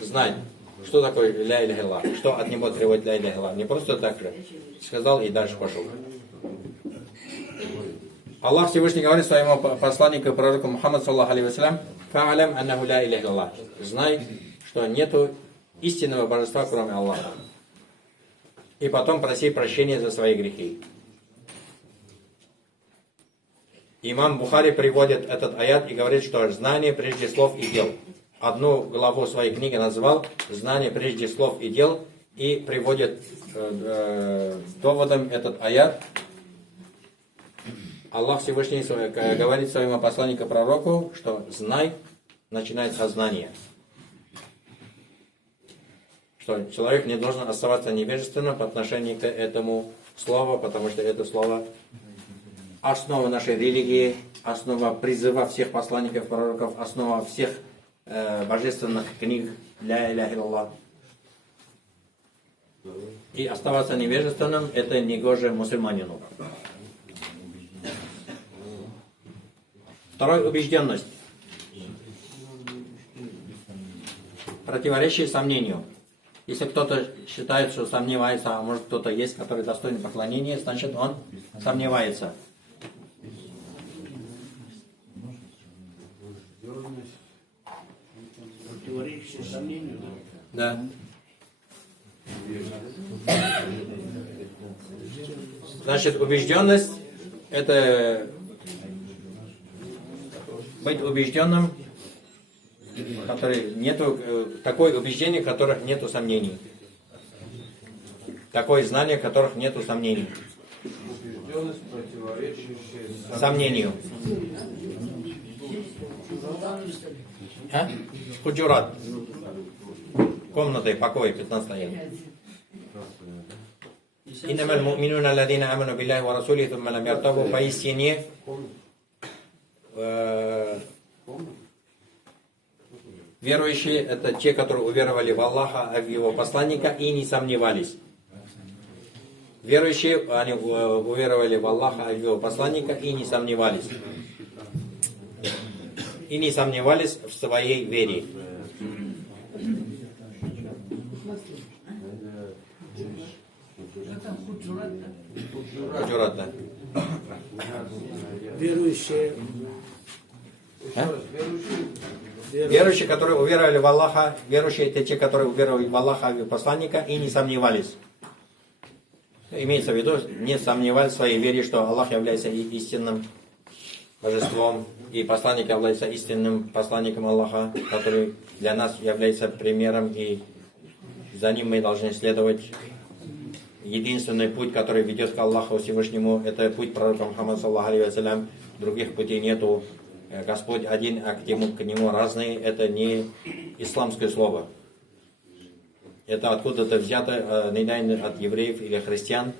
знать, что такое ля иляха илlallah, что от него требует ля иляха илlallah. Не просто так же сказал и дальше пошел. Аллах Всевышний говорит своему посланнику, пророку Мухаммаду саллаху алейхи вассалям, «Фа'алям аннаху ля иляха илlallah». Знай, что нету истинного божества, кроме Аллаха. И потом проси прощения за свои грехи. Имам Бухари приводит этот аят и говорит, что знание прежде слов и дел. Одну главу своей книги назвал «Знание прежде слов и дел» и приводит доводом этот аят. Аллах Всевышний говорит своему посланнику пророку, что знай, начинает сознание. Что человек не должен оставаться невежественным по отношению к этому слову, потому что это слово основа нашей религии, основа призыва всех посланников, пророков, основа всех божественных книг. Ля иляха илляллах. И оставаться невежественным — это негоже мусульманину. Вторая убежденность. Противоречие сомнению. Если кто-то считает, что сомневается, а может кто-то есть, который достоин поклонения, значит он сомневается. Противоречие сомнению. Да. Значит, убежденность — это быть убежденным, который нету, такое убеждение, в которых нету сомнений. Такое знание, в которых нету сомнений. Убежденность, противоречащая Сомнению. А? Худжурат. Комнатой, покой, 15 аят. Иннамаль му'минуна алладина аману биллахи ва расулихи сумма лам яртабу. Поистине верующие — это те, которые уверовали в Аллаха, в Его посланника и не сомневались. Верующие, они уверовали в Аллаха, в Его посланника и не сомневались. И не сомневались в своей вере. Худжурат, да. Верующие. Верующие, которые уверовали в Аллаха, верующие — это те, которые уверовали в Аллаха, в Его посланника и не сомневались. Имеется в виду, не сомневались в своей вере, что Аллах является истинным божеством, и посланник является истинным посланником Аллаха, который для нас является примером, и за ним мы должны следовать. Единственный путь, который ведет к Аллаху Всевышнему, это путь пророка Мухаммада саллаху алейхи ва саллям. Других путей нету. Господь один, а к нему разные. Это не исламское слово. Это откуда-то взято, наверное, от евреев или христиан.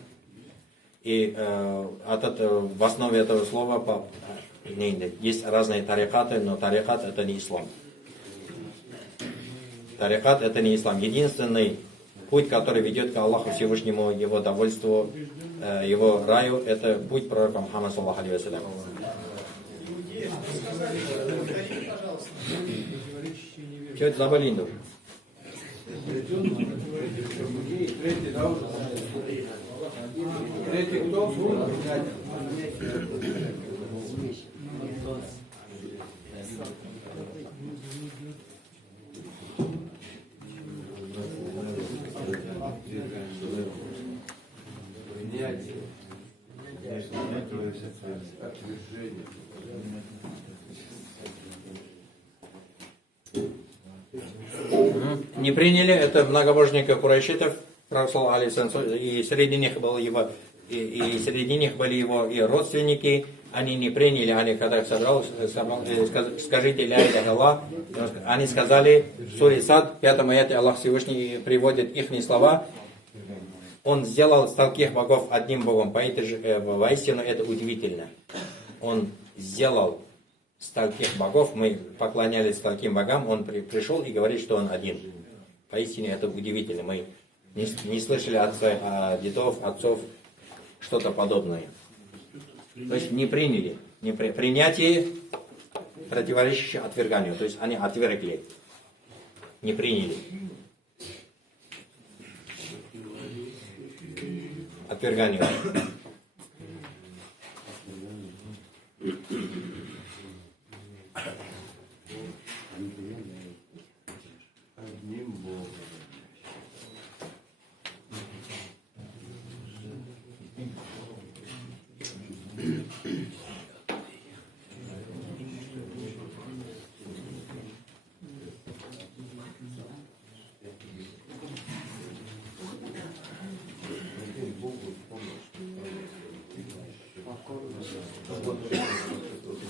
И в основе этого слова есть разные тарикаты, но тарикат — это не ислам. Тарикат — это не ислам. Единственный путь, который ведет к Аллаху Всевышнему, Его довольству, Его раю, это путь пророка Мухаммада саллаху алейхи ва саллям. Что это за балинду? Третий, да, уже? Третий кто? Принятие. Отвержение. Не приняли, это многобожники курайшитов, и среди них был его, и среди них были его и родственники. Они не приняли, они когда скажите ля иляха илlallah, они сказали, в суре Сад, 5 аяте Аллах Всевышний приводит их слова. Он сделал стольких богов одним богом, воистину это удивительно. Он сделал стольких богов, мы поклонялись стольким богам, он пришел и говорит, что он один. Поистине это удивительно. Мы не слышали от дедов, отцов что-то подобное. То есть не приняли. Принятие противоречащее отверганию. То есть они отвергли. Не приняли. Отверганию. Одним Богом.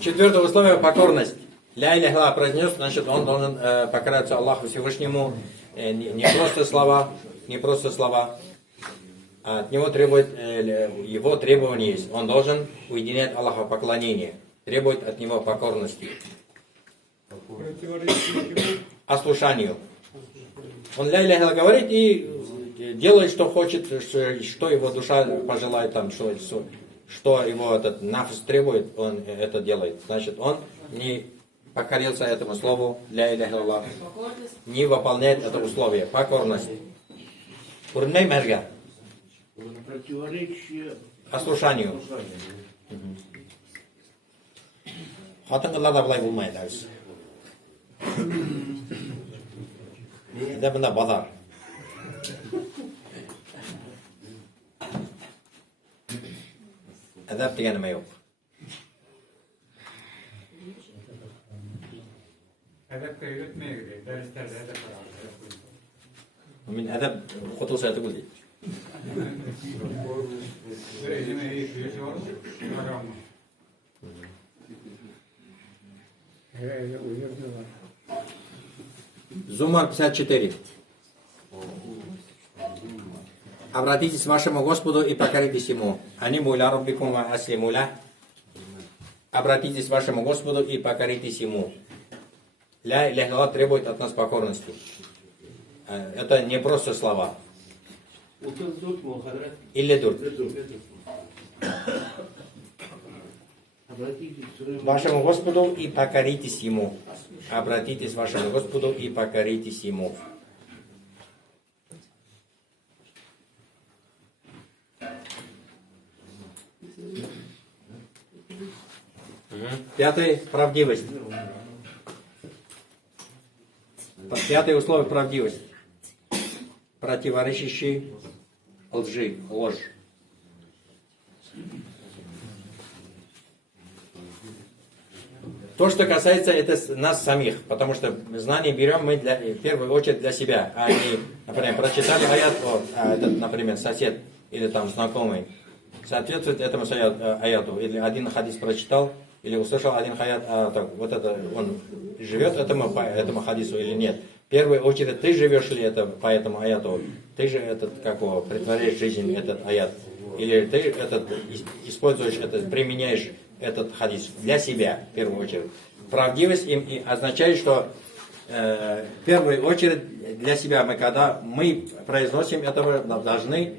Четвертое условие — покорность. Ля иля илля произнес, значит, он должен покоряться Аллаху Всевышнему. Не просто слова, а от него требует, его требование есть. Он должен уединять Аллаха в поклонении, требует от него покорности. Ослушанию. Он ля иля илля говорит и делает, что хочет, что его душа пожелает, там, что его этот нафс требует, он это делает. Значит, он не покорился этому слову, ля иля илля, не выполняет это условие, покорность. Урней мерга. Противоречие. Ослушанию. Хатын кылларда былай булмайды дәрс. Әдә мында базар. Әдәп дигән нәмә юк. Әдәпкә өйрәтмәгез, дәресләрдә әдәп бар. Мин әдәп хутуса түгел ди. Бер үземә өйрәтү бар. Программа. Зумар 54. Обратитесь к вашему Господу и покоритесь Ему. Аниму ля раббикум ва аслиму ля. Обратитесь к вашему Господу и покоритесь Ему. Ля иля илля требует от нас покорности. Это не просто слова. Или дур. К вашему Господу и покоритесь Ему. Обратитесь к вашему Господу и покоритесь Ему. Пятое – правдивость. Пятое условие – правдивость. Противоречащий лжи, ложь. То, что касается это нас самих, потому что знания берем мы в первую очередь для себя, а не, например, прочитали аят, этот, например, сосед или там знакомый, соответствует этому аяту, или один хадис прочитал, или услышал один аят, вот это он живет этому хадису или нет. В первую очередь ты живешь ли это по этому аяту, ты же притворяешь жизнь этот аят, или ты используешь применяешь этот хадис для себя, в первую очередь. Правдивость им и означает, что в первую очередь для себя когда мы произносим этого, должны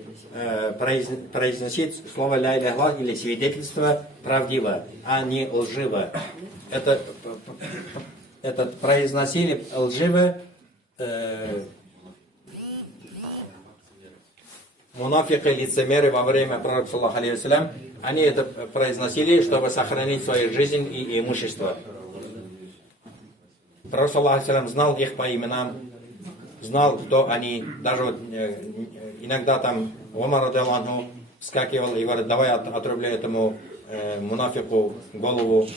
произносить слово ля иля илля или свидетельство правдиво, а не лживо. Это произносили лживо мунафики, лицемеры во время пророка саллаллаху алейхи вассалям, они это произносили, чтобы сохранить свою жизнь и имущество. Пророк саллаллаху алейхи вассалям знал их по именам, знал, кто они. Даже иногда там Умар радиаллаху анху вскакивал и говорит: давай отрубли этому мунафику голову.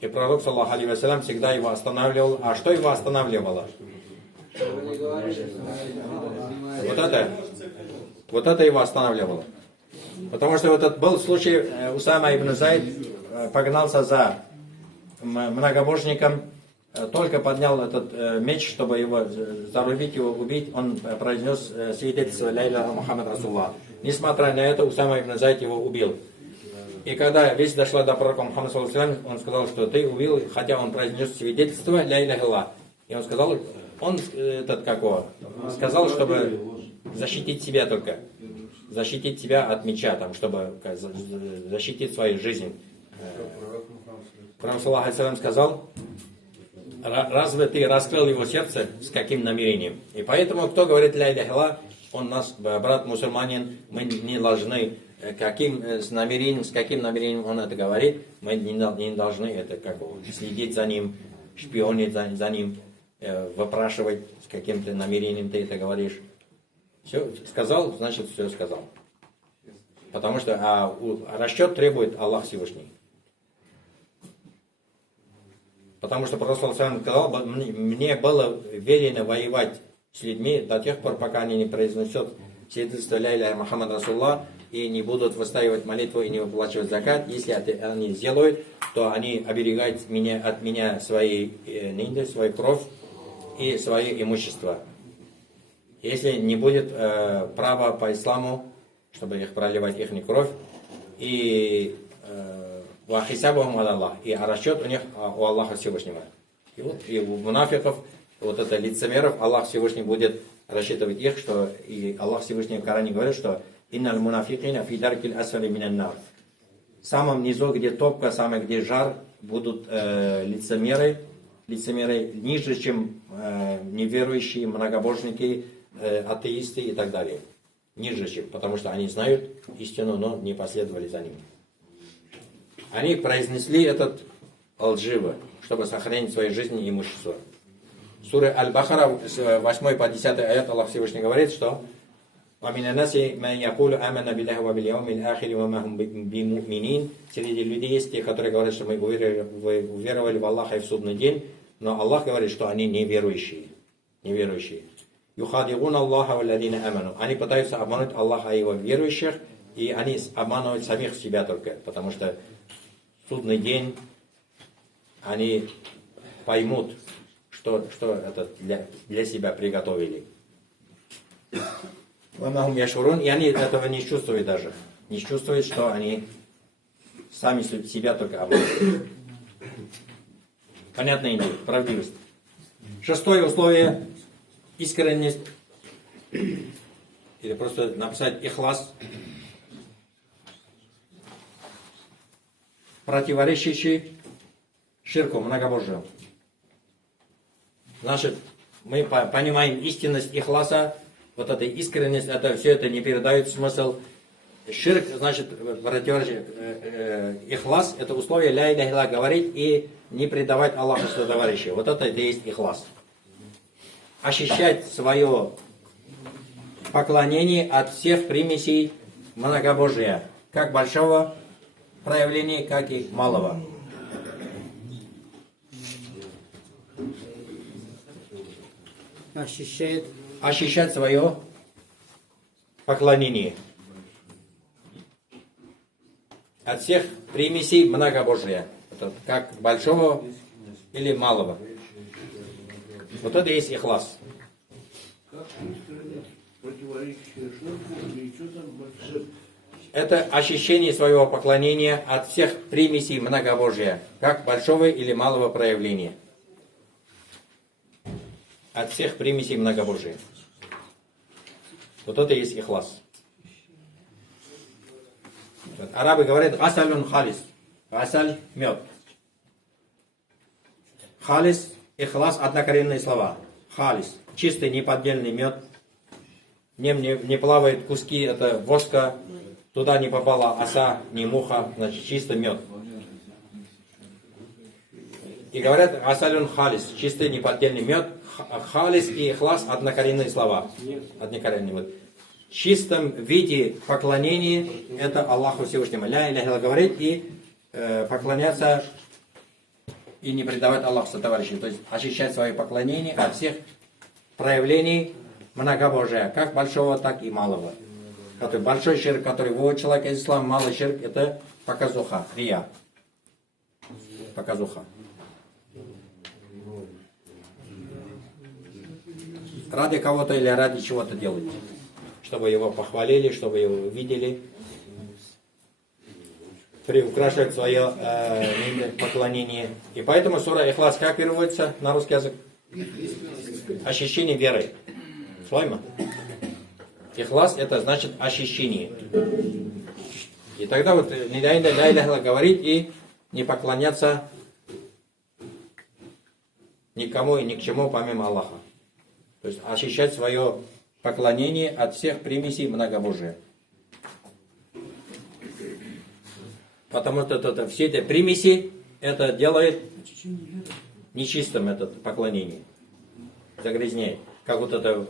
И пророк саллаллаху алейхи вассалям всегда его останавливал. А что его останавливало? Вот это его останавливало. Потому что вот этот был случай, Усама ибн Зайд погнался за многобожником, только поднял этот меч, чтобы его зарубить, его убить, он произнес свидетельство ля иля Мухаммад Расуллах. Несмотря на это, Усама ибн Зайд его убил. И когда весть дошла до пророка Мухаммада саллаллаху алейхи вассалям, он сказал, что ты убил, хотя он произнес свидетельство ля иля илля. И он сказал, сказал, чтобы защитить себя только. Защитить себя от меча, там, чтобы защитить свою жизнь. Пророк саллаллаху алейхи вассалям сказал: разве ты раскрыл его сердце, с каким намерением? И поэтому, кто говорит ля иля илля, он наш брат мусульманин, мы не должны, с каким намерением он это говорит, мы не должны это следить за ним, шпионить за ним, выпрашивать, с каким ты намерением ты это говоришь. Все сказал, значит все сказал. Потому что расчет требует Аллах Всевышний. Потому что Пророк саллаллаху алейхи вассалям сказал: мне было велено воевать с людьми до тех пор, пока они не произнесут свидетельство ля иля Мухаммад Расуллах, и не будут выстаивать молитву и не выплачивать закат. Если это они сделают, то они оберегают от меня свою кровь и свое имущество. Если не будет права по исламу, чтобы их проливать их кровь, и вахисабахум Аллах, и расчет у них у Аллаха Всевышнего. И у мунафиков, вот это лицемеров, Аллах Всевышний будет рассчитывать их, что и Аллах Всевышний в Коране говорит, что «Инналь мунафикина фи даркиль асфали минан нар». В самом низу, где топка, самое где жар, будут лицемеры ниже, чем неверующие, многобожники, атеисты и так далее. Ниже, чем, потому что они знают истину, но не последовали за ним. Они произнесли этот лживо, чтобы сохранить свою жизнь и имущество. Сура Аль-Бахара, 8 по 10 аят, Аллах Всевышний говорит, что «Вамин анаси ма якулу амана биллахи ва бильяумил ахири ва ма хум биму'минин». Среди людей есть те, которые говорят, что мы уверовали в Аллаха и в судный день, но Аллах говорит, что они неверующие. «Юхадигун Аллаха валладина аману». Они пытаются обмануть Аллаха и его верующих, и они обманывают самих себя только, потому что в судный день они поймут, что это для себя приготовили. И они этого не чувствуют даже. Не чувствуют, что они сами себя только обманывают. Понятная идея, правдивость. Шестое условие — искренность. Или просто написать ихлас. Противоречащий ширку, многобожию. Значит, мы понимаем истинность ихласа, вот эта искренность, все это не передает смысл. Ширк, значит, ихлас, это условие ля иляха илля говорить и не предавать Аллаху сотоварища. Вот это и есть ихлас. Ощущать свое поклонение от всех примесей многобожия, как большого проявления, как и малого. Ощущать свое поклонение от всех примесей многобожия, это как большого или малого. Вот это и есть ихлас. Это ощущение своего поклонения от всех примесей многобожия, как большого или малого проявления. От всех примесей многобожия. Вот это и есть ихлас. Арабы говорят асалюн халис. Асаль — мед. Халис, ихлас — однокоренные слова. Халис — чистый, неподдельный мед. Не плавают куски, это воска. Туда не попала оса, ни муха, значит чистый мед. И говорят асалюн халис, чистый, неподдельный мед. Халис и ихлас — однокоренные слова. Однокоренные. Вот. В чистом виде поклонения это Аллаху Всевышнему. Ля иляха илля говорить и поклоняться и не предавать Аллаху сотоварищу. То есть ощущать свое поклонение от всех проявлений многобожия, как большого, так и малого. Большой ширк, который выводит человека из ислама, малый ширк — это показуха, рия. Показуха. Ради кого-то или ради чего-то делать. Чтобы его похвалили, чтобы его увидели. Приукрашивать свое поклонение. И поэтому сура Ихлас как переводится на русский язык? Ощущение веры. Слойма. Ихлас — это значит ощущение. И тогда вот не ля иляха говорить и не поклоняться никому и ни к чему помимо Аллаха. То есть ощущать свое поклонение от всех примесей многобожия. Потому что все эти примеси это делает нечистым, это поклонение. Загрязняет. Как вот это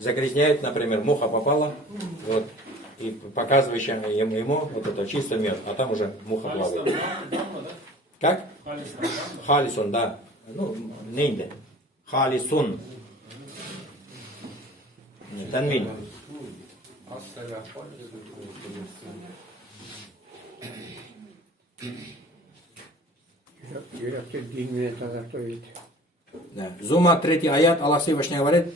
загрязняет, например, муха попала, вот, и показывающая ему вот это чистый мед, а там уже муха плавает. Как? Халисун, да. Ну, нейде. Халисун. Танвин. Асаля пользуется. Yönetim dinine taraftarıydı. Да. Зума, 3 аят, Аллах Всевышний говорит,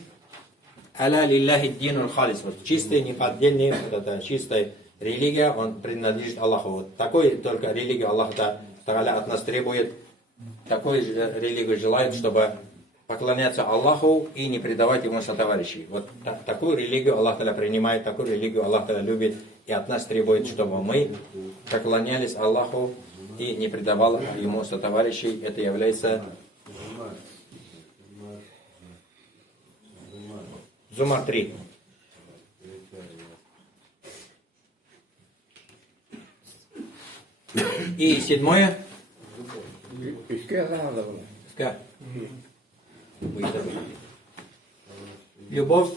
«Аля лилляхи динул халис». Вот чистый, неподдельный, вот это чистая религия, он принадлежит Аллаху. Вот такой только религию Аллах Тааля от нас требует, такой религию желает, чтобы поклоняться Аллаху и не предавать ему сотоварищей. Вот такую религию Аллах Тааля принимает, такую религию Аллах Тааля любит и от нас требует, чтобы мы поклонялись Аллаху и не предавал ему сотоварищей. Это является Зумар 3. И 7. Üsküye dağıldı. Любовь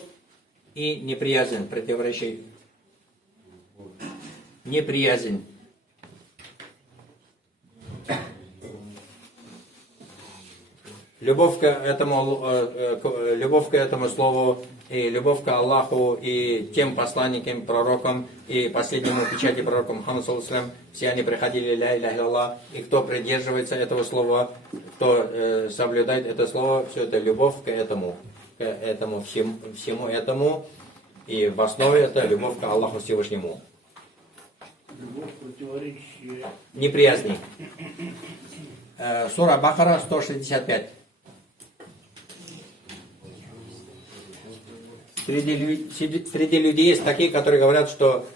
и неприязнь, противоречие. Неприязнь. Любовь к этому слову, и любовь к Аллаху, и тем посланникам, пророкам, и последнему печати пророка Мухаммаду саллаллаху алейхи ва саллям, все они приходили ля иляха илlallah, и кто придерживается этого слова, кто соблюдает это слово, все это любовь к этому всему этому, и в основе это любовь к Аллаху Всевышнему. Любовь противоречие. Неприязни. Сура Бакара 165. Среди людей есть такие, которые говорят, что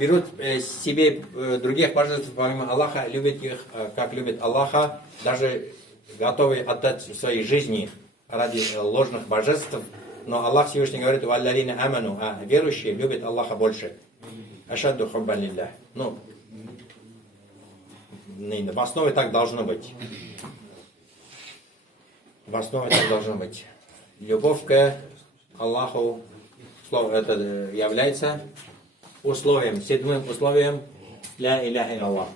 берут себе других божеств помимо Аллаха, любят их, как любит Аллаха, даже готовы отдать свои жизни ради ложных божеств. Но Аллах Всевышний говорит: «Валларина аману», а верующие любят Аллаха больше. Ашадду хуббан лиллях. Ну, в основе так должно быть. В основе так должно быть. Любовь к Аллаху, слово это является условием, 7-м условием ля иляха илlallah.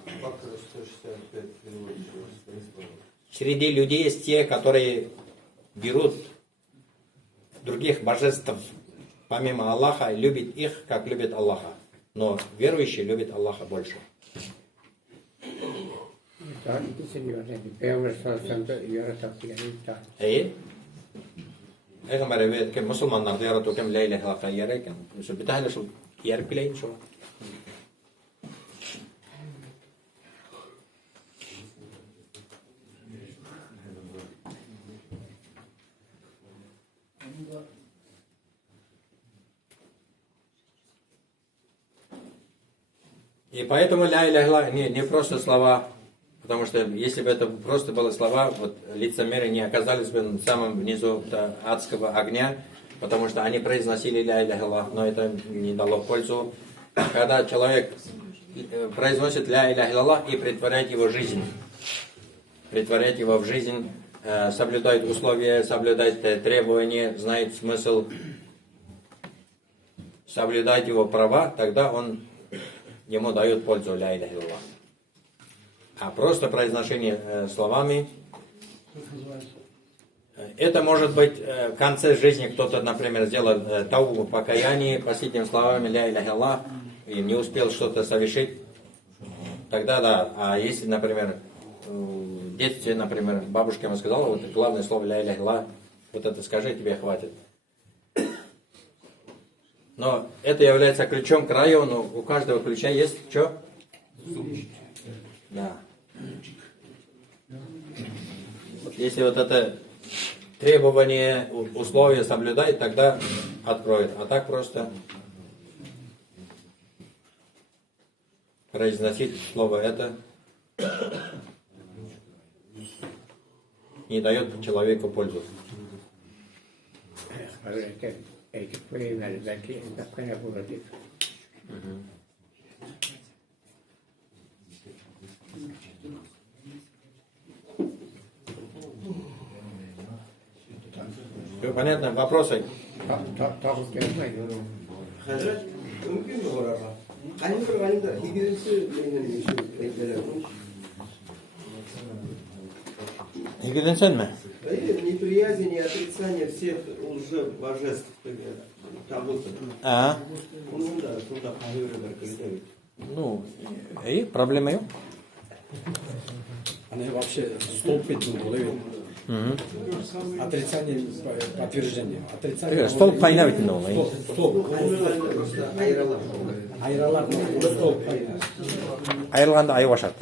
Среди людей есть те, которые берут других божеств помимо Аллаха и любят их, как любит Аллаха. Но верующие любят Аллаха больше. Daha ikisini yönettim. Peygamber sallallahu aleyhi ve sellem yönettim. Ei. Eikö me kem musulmanlarda yarattu kem leile halka järken. Se pitää olla sul järkilein sulla. И поэтому ля иляха не просто слова, потому что если бы это просто были слова, вот лицемеры не оказались бы в самом внизу адского огня, потому что они произносили ля иляха, но это не дало пользу. Когда человек произносит ля иляха и претворяет его в жизнь, соблюдает условия, соблюдает требования, знает смысл, соблюдает его права, тогда ему дает пользу ля иляха илlallah. А просто произношение словами, это может быть в конце жизни кто-то, например, сделал таубу, покаяние последними словами ля иляха илlallah и не успел что-то совершить, тогда да. А если, например, в детстве, например, бабушка ему сказала, вот главное слово ля иляха илlallah, вот это скажи, тебе хватит. Но это является ключом к раю, но у каждого ключа есть что? Да. Если вот это требование, условия соблюдать, тогда откроет. А так просто произносить слово это не дает человеку пользу. Eikä päivällä väkeä, päivä puhutit. Все понятно? Вопросы? Tavuk gelmeyin. Hazret, mümkün mü orada? Hani bir hani da İngilizce benim şu eklerim. Ilgilensen mi? Неприязнь и отрицание всех лжебожеств. tabutu. Ha. Onun da sonra kahveler kırdı. Ну, и проблема yok. Она вообще столб этим ловит. Отрицание, подтверждение. Отрицание. Stol kaynağı bitinde olayı. Stolp. Ayrılar. Ayralar. Stolp kaynağı. Ayrılganda ayı başardı.